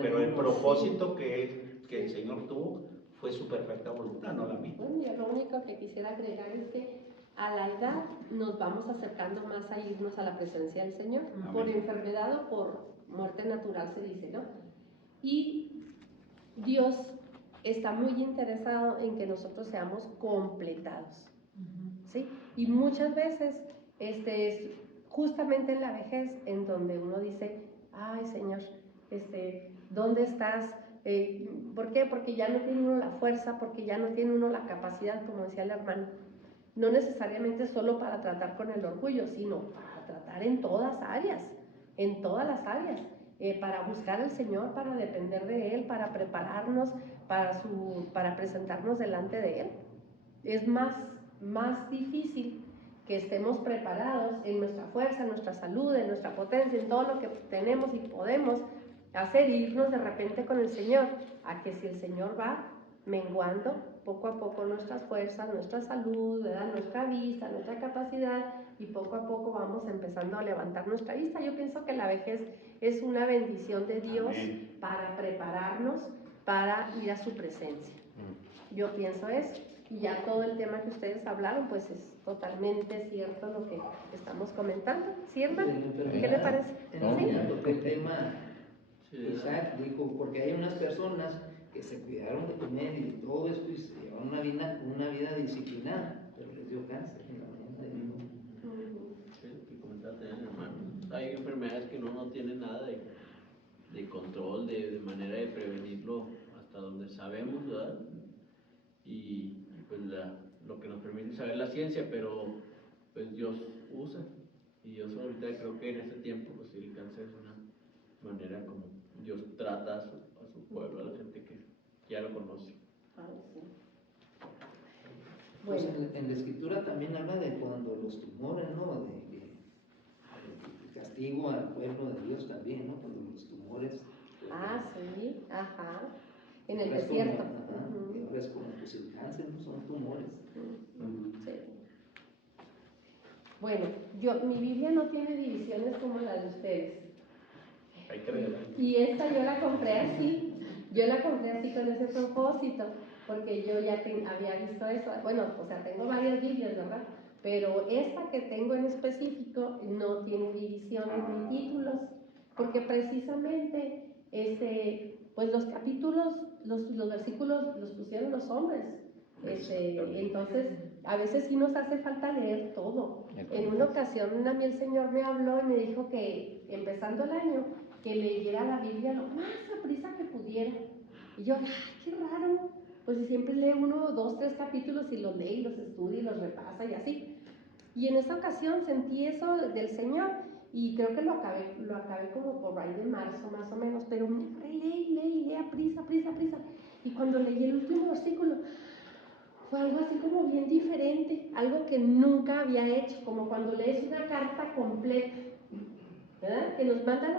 Pero el propósito que el Señor tuvo fue su perfecta voluntad, no la mía. Bueno, yo lo único que quisiera agregar es que a la edad nos vamos acercando más a irnos a la presencia del Señor, por enfermedad o por muerte natural se dice, ¿no? Y Dios está muy interesado en que nosotros seamos completados, ¿sí? Y muchas veces es justamente en la vejez en donde uno dice, ay Señor, ¿dónde estás? ¿Por qué? Porque ya no tiene uno la fuerza, porque ya no tiene uno la capacidad, como decía el hermano. No necesariamente solo para tratar con el orgullo, sino para tratar en todas áreas, en todas las áreas, para buscar al Señor, para depender de Él, para prepararnos para presentarnos delante de Él. Es más difícil que estemos preparados en nuestra fuerza, en nuestra salud, en nuestra potencia, en todo lo que tenemos y podemos hacer, e irnos de repente con el Señor, a que si el Señor va menguando poco a poco nuestras fuerzas, nuestra salud, ¿verdad? Nuestra vista, nuestra capacidad, y poco a poco vamos empezando a levantar nuestra vista. Yo pienso que la vejez es una bendición de Dios. Amén. Para prepararnos para ir a su presencia. Yo pienso eso, y ya todo el tema que ustedes hablaron, pues es totalmente cierto lo que estamos comentando. ¿Sí, hermano? ¿Qué le parece? El tema, Isaac dijo, porque hay unas personas que se cuidaron de comer y de todo esto y se llevaron una vida disciplinada, pero les dio cáncer en la mañana de nuevo. Que comentaste, hermano. Hay enfermedades que no tienen nada de control, de manera de prevenirlo hasta donde sabemos, ¿verdad? Y pues lo que nos permite saber la ciencia, pero pues Dios usa, y Dios ahorita creo que en este tiempo pues el cáncer es una manera como Dios trata a su pueblo, a la gente que ya lo conoce. Pues en la escritura también habla de cuando los tumores, ¿no? De castigo al pueblo de Dios también, ¿no? Cuando los tumores. Sí, ajá. En el desierto. Y ahora es como pues el cáncer, ¿no? Son tumores. Sí. Bueno, mi Biblia no tiene divisiones como la de ustedes. Hay que verla. Y esta yo la compré así. Yo la compré así con ese propósito, porque yo ya había visto eso. Bueno, o sea, tengo varias Biblias, ¿verdad? Pero esta que tengo en específico no tiene divisiones ni títulos, porque precisamente pues los capítulos, los versículos los pusieron los hombres. Entonces, a veces sí nos hace falta leer todo. En una ocasión a mí el Señor me habló y me dijo que empezando el año, que leyera la Biblia lo más a prisa que pudiera. Y yo, ¡ay, qué raro! Pues siempre lee 1, 2, 3 capítulos y los lee y los estudia y los repasa y así. Y en esa ocasión sentí eso del Señor, y creo que lo acabé como por ahí de marzo más o menos, pero me leí a prisa. Y cuando leí el último versículo, fue algo así como bien diferente, algo que nunca había hecho, como cuando lees una carta completa, ¿verdad? Que nos manda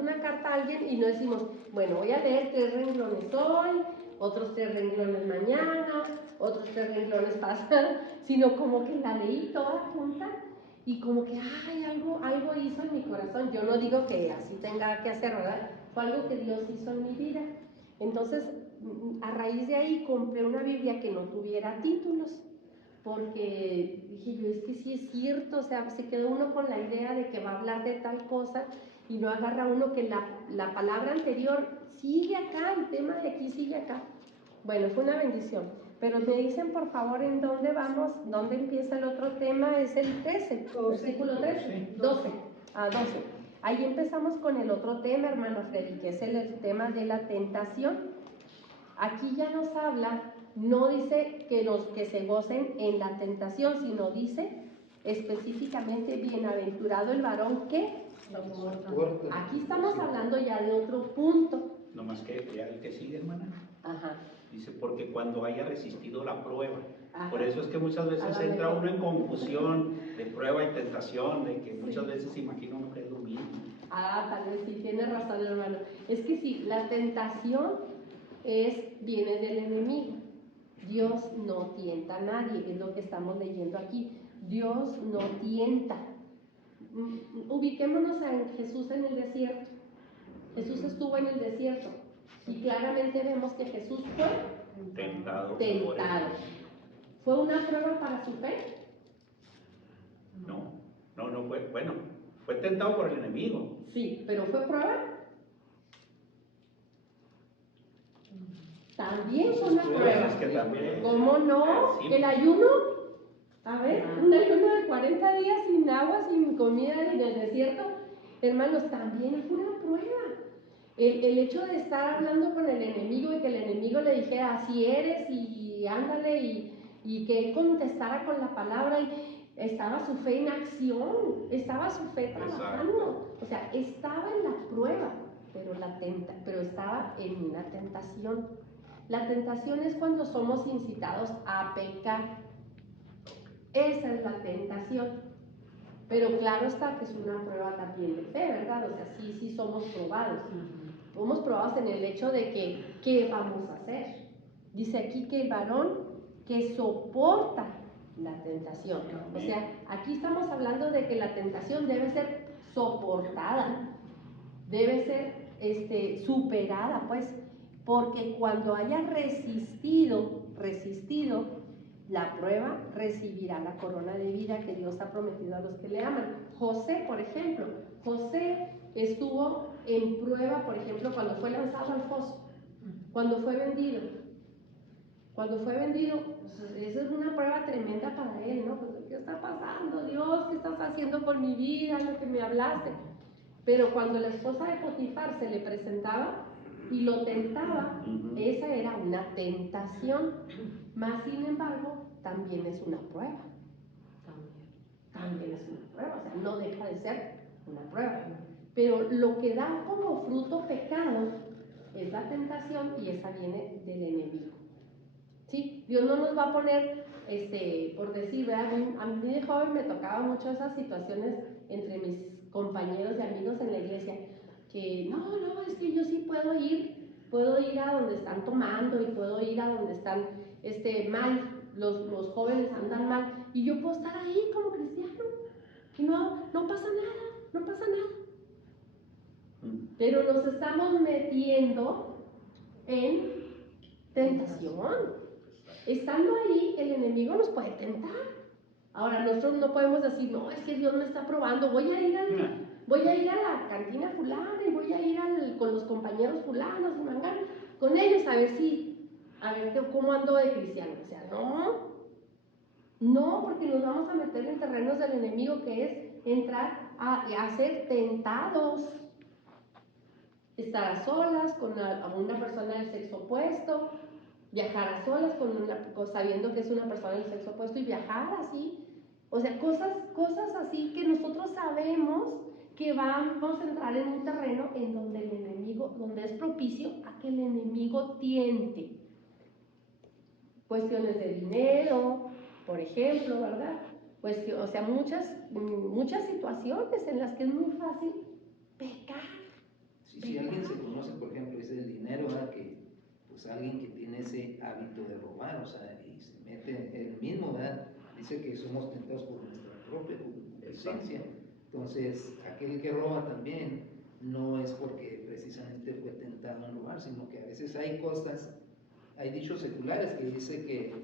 una carta a alguien y no decimos, bueno, voy a leer 3 renglones hoy, otros 3 renglones mañana, otros 3 renglones pasado, sino como que la leí toda junta y como que, algo hizo en mi corazón. Yo no digo que así tenga que hacer, ¿verdad? Fue algo que Dios hizo en mi vida. Entonces, a raíz de ahí compré una Biblia que no tuviera títulos, porque dije yo, es que sí es cierto, o sea, se quedó uno con la idea de que va a hablar de tal cosa y no agarra uno que la palabra anterior sigue acá, el tema de aquí sigue acá. Bueno, fue una bendición. Pero me dicen por favor en dónde vamos, dónde empieza el otro tema, es el 13, versículo 13, 12. Ahí empezamos con el otro tema, hermano Freddy, que es el tema de la tentación. Aquí ya nos habla, no dice que se gocen en la tentación, sino dice específicamente, bienaventurado el varón que aquí estamos hablando ya de otro punto. No más que el que sigue, hermana. Ajá. Dice, porque cuando haya resistido la prueba. Ajá. Por eso es que muchas veces A lo entra mejor. uno en confusión de prueba y tentación, de que muchas veces se imagina uno que es lo mismo. Tal vez sí, tiene razón, hermano. Es que sí, la tentación viene del enemigo. Dios no tienta a nadie, es lo que estamos leyendo aquí. Dios no tienta. Ubiquémonos en Jesús en el desierto. Jesús estuvo en el desierto y claramente vemos que Jesús fue Tentado. tentado. ¿Fue una prueba para su fe? No fue, bueno, fue tentado por el enemigo. Sí, pero ¿fue prueba? También fue una prueba. Es que también, ¿Cómo no? sí. El ayuno, a ver, un ayuno de 40 días sin agua, sin comida en el desierto, hermanos, también fue una prueba. El hecho de estar hablando con el enemigo y que el enemigo le dijera, así eres y ándale, y que él contestara con la palabra, y estaba su fe en acción, estaba su fe trabajando. O sea, estaba en la prueba, pero estaba en una tentación. La tentación es cuando somos incitados a pecar. Esa es la tentación. Pero claro está que es una prueba también de fe, ¿verdad? O sea, sí somos probados. Somos probados en el hecho de que, ¿qué vamos a hacer? Dice aquí que el varón que soporta la tentación. O sea, aquí estamos hablando de que la tentación debe ser soportada, debe ser superada, pues, porque cuando haya resistido la prueba, recibirá la corona de vida que Dios ha prometido a los que le aman. José, por ejemplo, José estuvo en prueba, por ejemplo, cuando fue lanzado al foso, cuando fue vendido. Cuando fue vendido, pues, esa es una prueba tremenda para él, ¿no? Pues, ¿qué está pasando, Dios? ¿Qué estás haciendo con mi vida? Lo que me hablaste. Pero cuando la esposa de Potifar se le presentaba y lo tentaba, esa era una tentación. Más sin embargo, también es una prueba. También es una prueba, o sea, no deja de ser una prueba. Pero lo que da como fruto pecado es la tentación y esa viene del enemigo. ¿Sí? Dios no nos va a poner, por decir, ¿verdad? A mí de joven me tocaba mucho esas situaciones entre mis compañeros y amigos en la iglesia, que no, es que yo sí puedo ir a donde están tomando y puedo ir a donde están mal, los jóvenes andan mal, y yo puedo estar ahí como cristiano, y no pasa nada. Pero nos estamos metiendo en tentación. Estando ahí, el enemigo nos puede tentar. Ahora, nosotros no podemos decir, no, es que Dios me está probando, voy a ir a la cantina fulana y voy a ir con los compañeros fulanos y mangar con ellos a ver cómo ando de cristiano. O sea, no, porque nos vamos a meter en terrenos del enemigo, que es entrar a ser tentados. Estar a solas con una persona del sexo opuesto, viajar a solas sabiendo que es una persona del sexo opuesto y viajar así. O sea, cosas así que nosotros sabemos que vamos a entrar en un terreno en donde el enemigo, donde es propicio a que el enemigo tiente. Cuestiones de dinero, por ejemplo, ¿verdad? O sea, muchas situaciones en las que es muy fácil pecar. Si alguien se conoce, por ejemplo, es el dinero, ¿verdad? Que pues alguien que tiene ese hábito de robar, o sea, y se mete en el mismo, ¿verdad? Dice que somos tentados por nuestra propia concupiscencia. Entonces, aquel que roba también no es porque precisamente fue tentado en robar, sino que a veces hay dichos seculares que dice que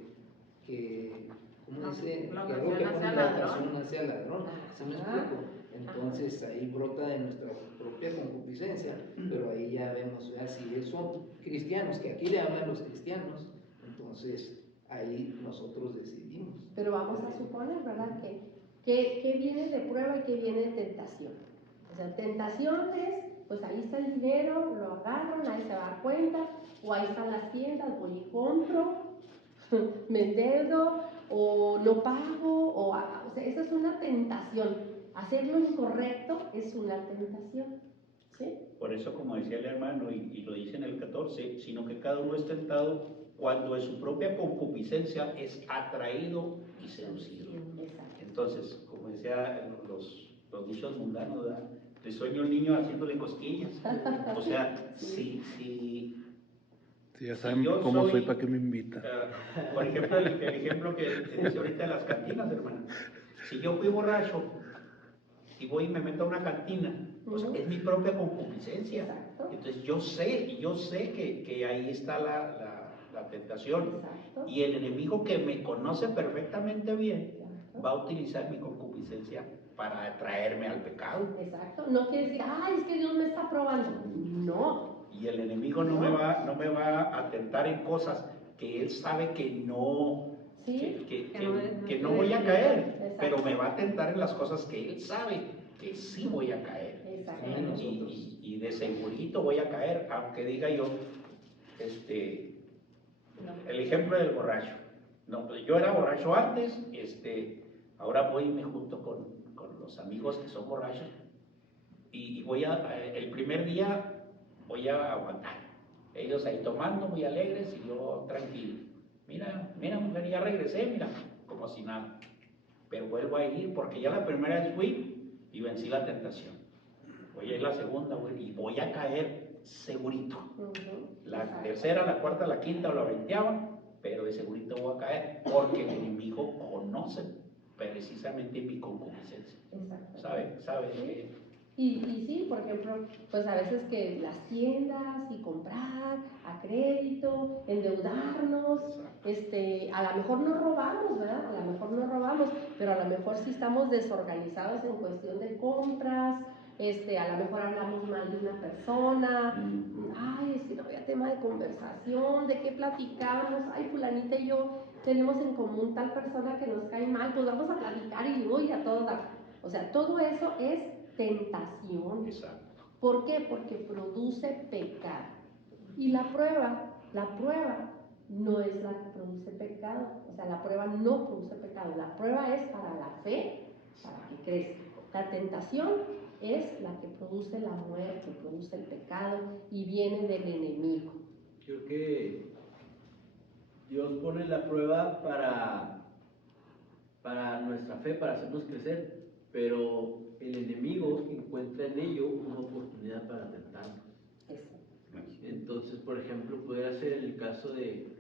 ¿cómo dice? La Que ocasión hace al ladrón. ¿Sí me explico? Entonces ahí brota de nuestra propia concupiscencia, pero ahí ya vemos, ¿verdad? Si son cristianos, que aquí le hablan los cristianos, entonces ahí nosotros decidimos. Pero vamos a suponer, ¿verdad? Que viene de prueba y que viene de tentación. O sea, tentación es, pues ahí está el dinero, lo agarro, nadie se va a dar cuenta, o ahí están las tiendas, voy y compro, me endeudo, o no pago, o sea, esa es una tentación. Hacer lo incorrecto es una tentación. ¿Sí? Por eso, como decía el hermano, y lo dice en el 14, sino que cada uno es tentado cuando en su propia concupiscencia es atraído y seducido. Entonces, como decía los dichos mundanos, ¿verdad? Le sueño el niño haciéndole cosquillas. O sea, si ya saben yo cómo soy, ¿para qué me invita? Por ejemplo, el ejemplo que dice ahorita de las cantinas, hermano. Si yo fui borracho y voy y me meto a una cantina, pues es mi propia concupiscencia. Entonces yo sé que ahí está la tentación. Y el enemigo que me conoce perfectamente bien va a utilizar mi concupiscencia para atraerme al pecado. Exacto. No quiere decir, ay, es que Dios me está probando. No. Y el enemigo no me va a tentar en cosas que él sabe que no, ¿sí? que no voy a caer. Exacto. Pero me va a tentar en las cosas que él sabe que sí voy a caer. Exacto. Y de segurito voy a caer, aunque diga yo, el ejemplo del borracho. No, pues yo era borracho antes, ahora voy y me junto con los amigos que son borrachos y el primer día voy a aguantar. Ellos ahí tomando, muy alegres y yo tranquilo. Mira, mujer, ya regresé, mira, como si nada. Pero vuelvo a ir porque ya la primera vez fui y vencí la tentación. Voy a ir la segunda, y voy a caer segurito. La tercera, la cuarta, la quinta o la 20ª, pero de segurito voy a caer porque el enemigo conoce precisamente mi concupiscencia. ¿Sabe? Y sí, por ejemplo, pues a veces que las tiendas y comprar a crédito, endeudarnos, a lo mejor no robamos, ¿verdad? A lo mejor no robamos, pero a lo mejor sí estamos desorganizados en cuestión de compras, a lo mejor hablamos mal de una persona, ay, es que no había tema de conversación, de qué platicamos, ay, fulanita y yo tenemos en común tal persona que nos cae mal, pues vamos a platicar y uy, a todos dar. O sea, todo eso es tentación. Exacto. ¿Por qué? Porque produce pecado. Y la prueba no es la que produce pecado. O sea, la prueba no produce pecado. La prueba es para la fe, para que crezca. La tentación es la que produce la muerte, produce el pecado y viene del enemigo. Creo que Dios pone la prueba para nuestra fe, para hacernos crecer, pero el enemigo encuentra en ello una oportunidad para tentarnos. Entonces, por ejemplo, puede ser el caso de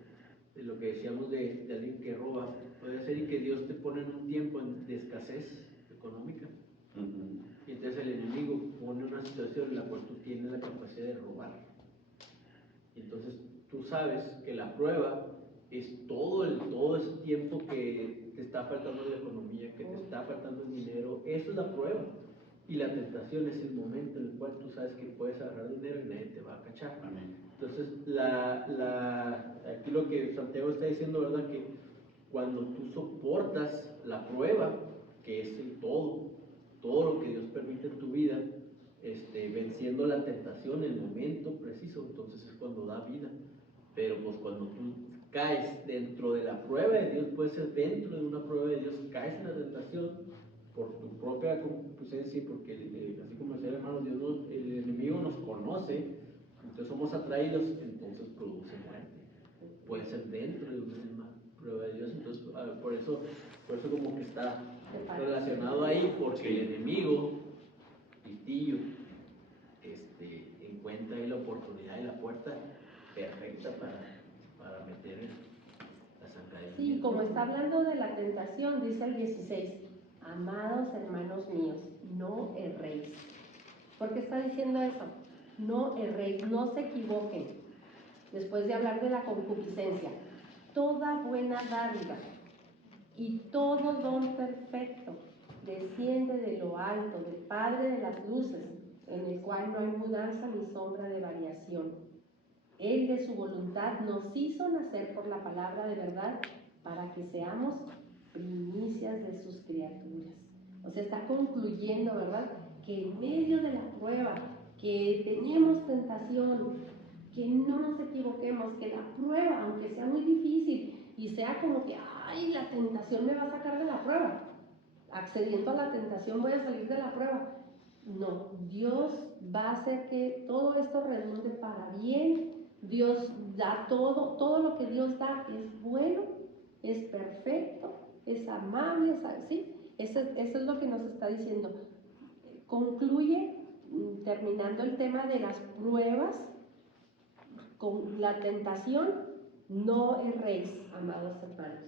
lo que decíamos de alguien que roba, puede ser y que Dios te pone en un tiempo de escasez económica. Y entonces el enemigo pone una situación en la cual tú tienes la capacidad de robar. Y entonces tú sabes que la prueba es todo ese tiempo que te está faltando la economía, que te está faltando el dinero, eso es la prueba. Y la tentación es el momento en el cual tú sabes que puedes agarrar dinero y nadie te va a cachar. Amén. Entonces, aquí lo que Santiago está diciendo, ¿verdad? Que cuando tú soportas la prueba, que es el todo lo que Dios permite en tu vida, venciendo la tentación en el momento preciso, entonces es cuando da vida. Pero pues cuando tú caes dentro de la prueba de Dios, puede ser dentro de una prueba de Dios, caes en la tentación por tu propia concupiscencia, porque así como decía el hermano, el enemigo nos conoce, entonces somos atraídos, entonces produce muerte. Puede ser dentro de una misma prueba de Dios, entonces por eso como que está relacionado ahí, porque el enemigo, Pitillo, encuentra ahí la oportunidad y la puerta perfecta para meter la zancadilla. Sí, como está hablando de la tentación, dice el 16, amados hermanos míos, no erréis. ¿Por qué está diciendo eso? No erréis, no se equivoquen. Después de hablar de la concupiscencia, toda buena dádiva y todo don perfecto desciende de lo alto, del Padre de las luces, en el cual no hay mudanza ni sombra de variación. Él de su voluntad nos hizo nacer por la palabra de verdad para que seamos primicias de sus criaturas. O sea, está concluyendo, ¿verdad? Que en medio de la prueba, que tenemos tentación, que no nos equivoquemos, que la prueba, aunque sea muy difícil y sea como que, ay, la tentación me va a sacar de la prueba, accediendo a la tentación voy a salir de la prueba. No, Dios va a hacer que todo esto redunde para bien Dios da todo, todo lo que Dios da es bueno, es perfecto, es amable, ¿sí? Eso es lo que nos está diciendo. Concluye, terminando el tema de las pruebas, con la tentación. No erréis, amados hermanos.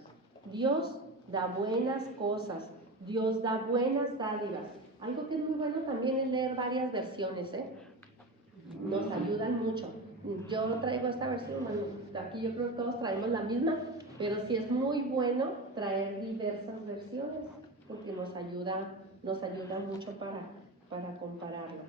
Dios da buenas cosas, Dios da buenas dádivas. Algo que es muy bueno también es leer varias versiones, nos ayudan mucho. Yo no traigo esta versión, bueno, aquí yo creo que todos traemos la misma, pero sí es muy bueno traer diversas versiones, porque nos ayuda mucho para compararla.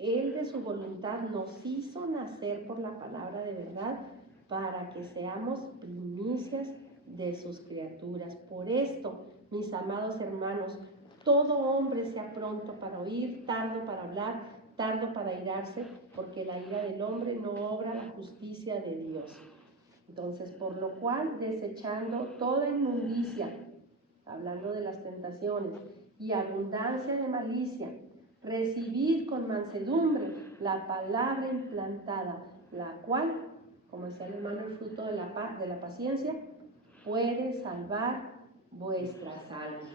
Él de su voluntad nos hizo nacer por la palabra de verdad, para que seamos primicias de sus criaturas. Por esto, mis amados hermanos, todo hombre sea pronto para oír, tardo para hablar, tardo para irarse, porque la ira del hombre no obra la justicia de Dios. Entonces, por lo cual, desechando toda inmundicia, hablando de las tentaciones, y abundancia de malicia, recibid con mansedumbre la palabra implantada, la cual, como decía el hermano, el fruto de la paciencia, puede salvar vuestras almas.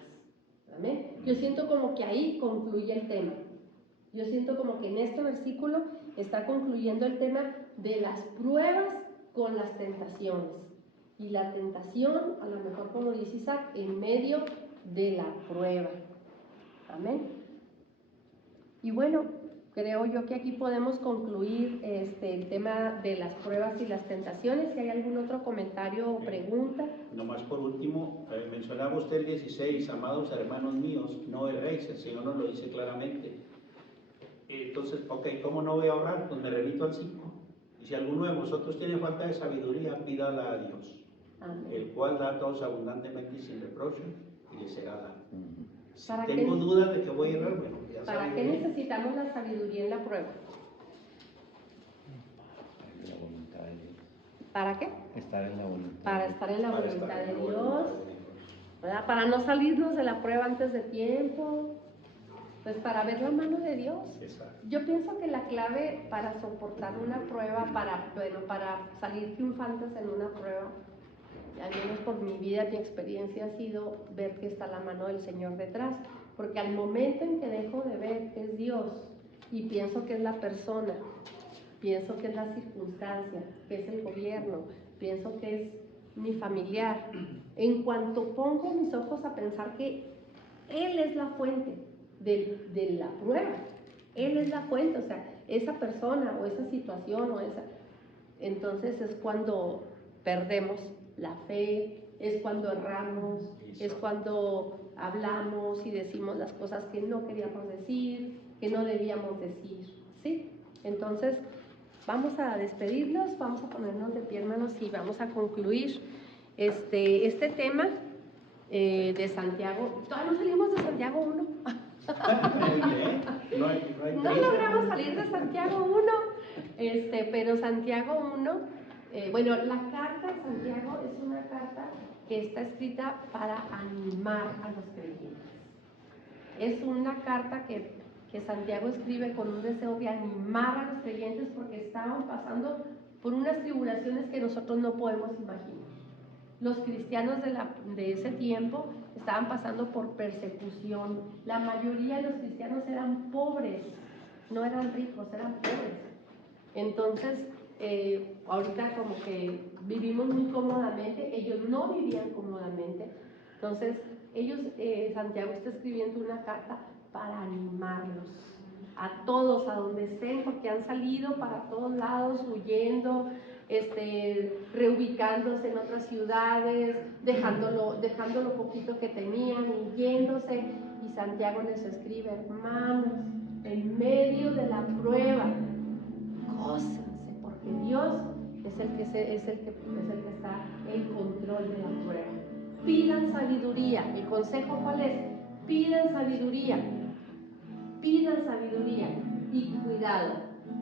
Amén. Yo siento como que ahí concluye el tema. Yo siento como que en este versículo está concluyendo el tema de las pruebas con las tentaciones. Y la tentación, a lo mejor como dice Isaac, en medio de la prueba. Amén. Y bueno, creo yo que aquí podemos concluir el tema de las pruebas y las tentaciones. Si hay algún otro comentario o pregunta. Nomás por último, mencionaba usted el 16, amados hermanos míos, no erréis, el Señor nos lo dice claramente. Entonces, ok, ¿cómo no voy a ahorrar? Pues me remito al 5. Y si alguno de vosotros tiene falta de sabiduría, pídala a Dios, amén, el cual da a todos abundantemente y sin reproche, y le será dado. Si tengo dudas de que voy a errar, bueno, ya ¿para sabe qué bien. necesitamos la sabiduría en la prueba? La voluntad de Dios. ¿Para qué? Estar en la voluntad. Para estar en la Para voluntad estar en de la Dios, voluntad de Dios. ¿verdad? Para no salirnos de la prueba antes de tiempo, pues para ver la mano de Dios. Exacto. Yo pienso que la clave para soportar una prueba, para salir triunfantes en una prueba, al menos por mi vida, mi experiencia ha sido ver que está la mano del Señor detrás, porque al momento en que dejo de ver que es Dios y pienso que es la persona, pienso que es la circunstancia, que es el gobierno, pienso que es mi familiar, en cuanto pongo mis ojos a pensar que Él es la fuente de la prueba, Él es la fuente, o sea, esa persona o esa situación entonces es cuando perdemos la fe, es cuando erramos, es cuando hablamos y decimos las cosas que no queríamos decir, que no debíamos decir, ¿sí? Entonces, vamos a despedirnos, vamos a ponernos de pie, hermanos, y vamos a concluir este tema de Santiago. Todavía no salimos de Santiago 1. No logramos salir de Santiago 1, pero Santiago 1, bueno, la carta de Santiago es una carta que está escrita para animar a los creyentes. Es una carta que Santiago escribe con un deseo de animar a los creyentes porque estaban pasando por unas tribulaciones que nosotros no podemos imaginar. Los cristianos de ese tiempo estaban pasando por persecución. La mayoría de los cristianos eran pobres, no eran ricos, eran pobres. Entonces, ahorita como que vivimos muy cómodamente, ellos no vivían cómodamente. Entonces, Santiago está escribiendo una carta para animarlos a todos, a donde estén, porque han salido para todos lados, huyendo, reubicándose en otras ciudades, dejando lo poquito que tenían y yéndose. Y Santiago les escribe: hermanos, en medio de la prueba, gócense, porque Dios es el que está en control de la prueba. Pidan sabiduría. ¿El consejo cuál es? Pidan sabiduría y cuidado,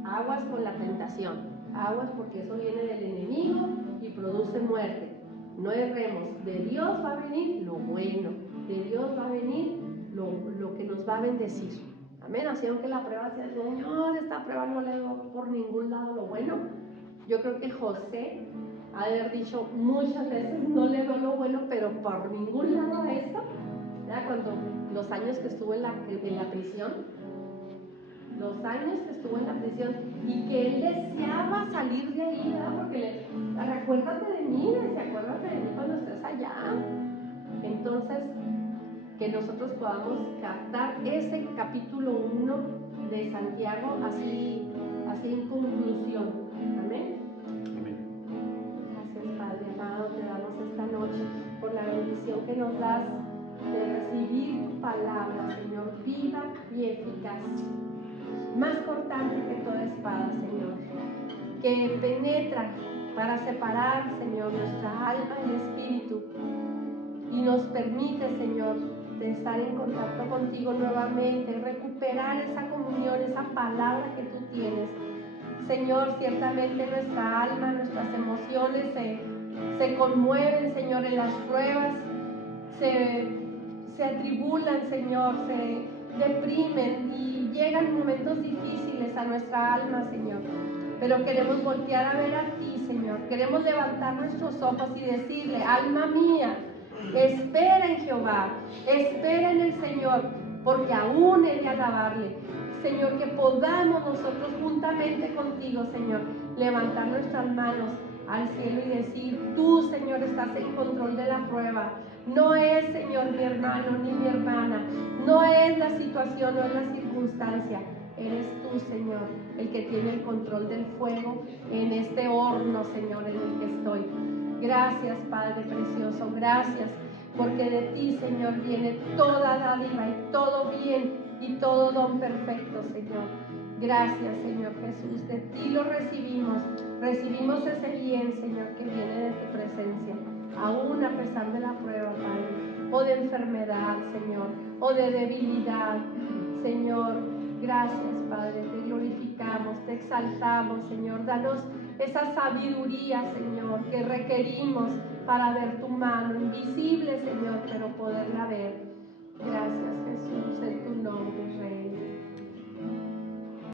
aguas con la tentación, aguas porque eso viene del enemigo y produce muerte. No erremos, de Dios va a venir lo bueno, de Dios va a venir lo que nos va a bendecir. Amén. Así aunque la prueba sea, Señor, esta prueba no le doy por ningún lado lo bueno, Yo creo que José ha de haber dicho muchas veces, no le veo lo bueno, pero por ningún lado a esto. ¿Verdad? Cuando los años que estuvo en la prisión, y que él deseaba salir de ahí, ¿verdad? Porque acuérdate de mí, acuérdate de mí cuando estés allá. Entonces, que nosotros podamos captar ese capítulo 1 de Santiago así en conclusión. Amén. Gracias, Padre amado, te damos esta noche por la bendición que nos das de recibir tu palabra, Señor, viva y eficaz, más cortante que toda espada, Señor, que penetra para separar, Señor, nuestra alma y espíritu, y nos permite, Señor, de estar en contacto contigo nuevamente, recuperar esa comunión, esa palabra que tú tienes. Señor, ciertamente nuestra alma, nuestras emociones se conmueven, Señor, en las pruebas, se atribulan, Señor, se deprimen y llegan momentos difíciles a nuestra alma, Señor. Pero queremos voltear a ver a ti, Señor. Queremos levantar nuestros ojos y decirle: alma mía, espera en Jehová, espera en el Señor, porque aún he de alabarle. Señor, que podamos nosotros juntamente contigo, Señor, levantar nuestras manos al cielo y decir: tú, Señor, estás en control de la prueba. No es, Señor, mi hermano ni mi hermana, no es la situación, no es la circunstancia. Eres tú, Señor, el que tiene el control del fuego en este horno, Señor, en el que estoy. Gracias, Padre precioso, gracias, porque de ti, Señor, viene toda dádiva y todo bien y todo don perfecto, Señor. Gracias, Señor Jesús, de ti lo recibimos ese bien, Señor, que viene de tu presencia, aún a pesar de la prueba, Padre, o de enfermedad, Señor, o de debilidad, Señor. Gracias, Padre, te glorificamos, te exaltamos, Señor. Danos esa sabiduría, Señor, que requerimos para ver tu mano invisible, Señor, pero poderla ver.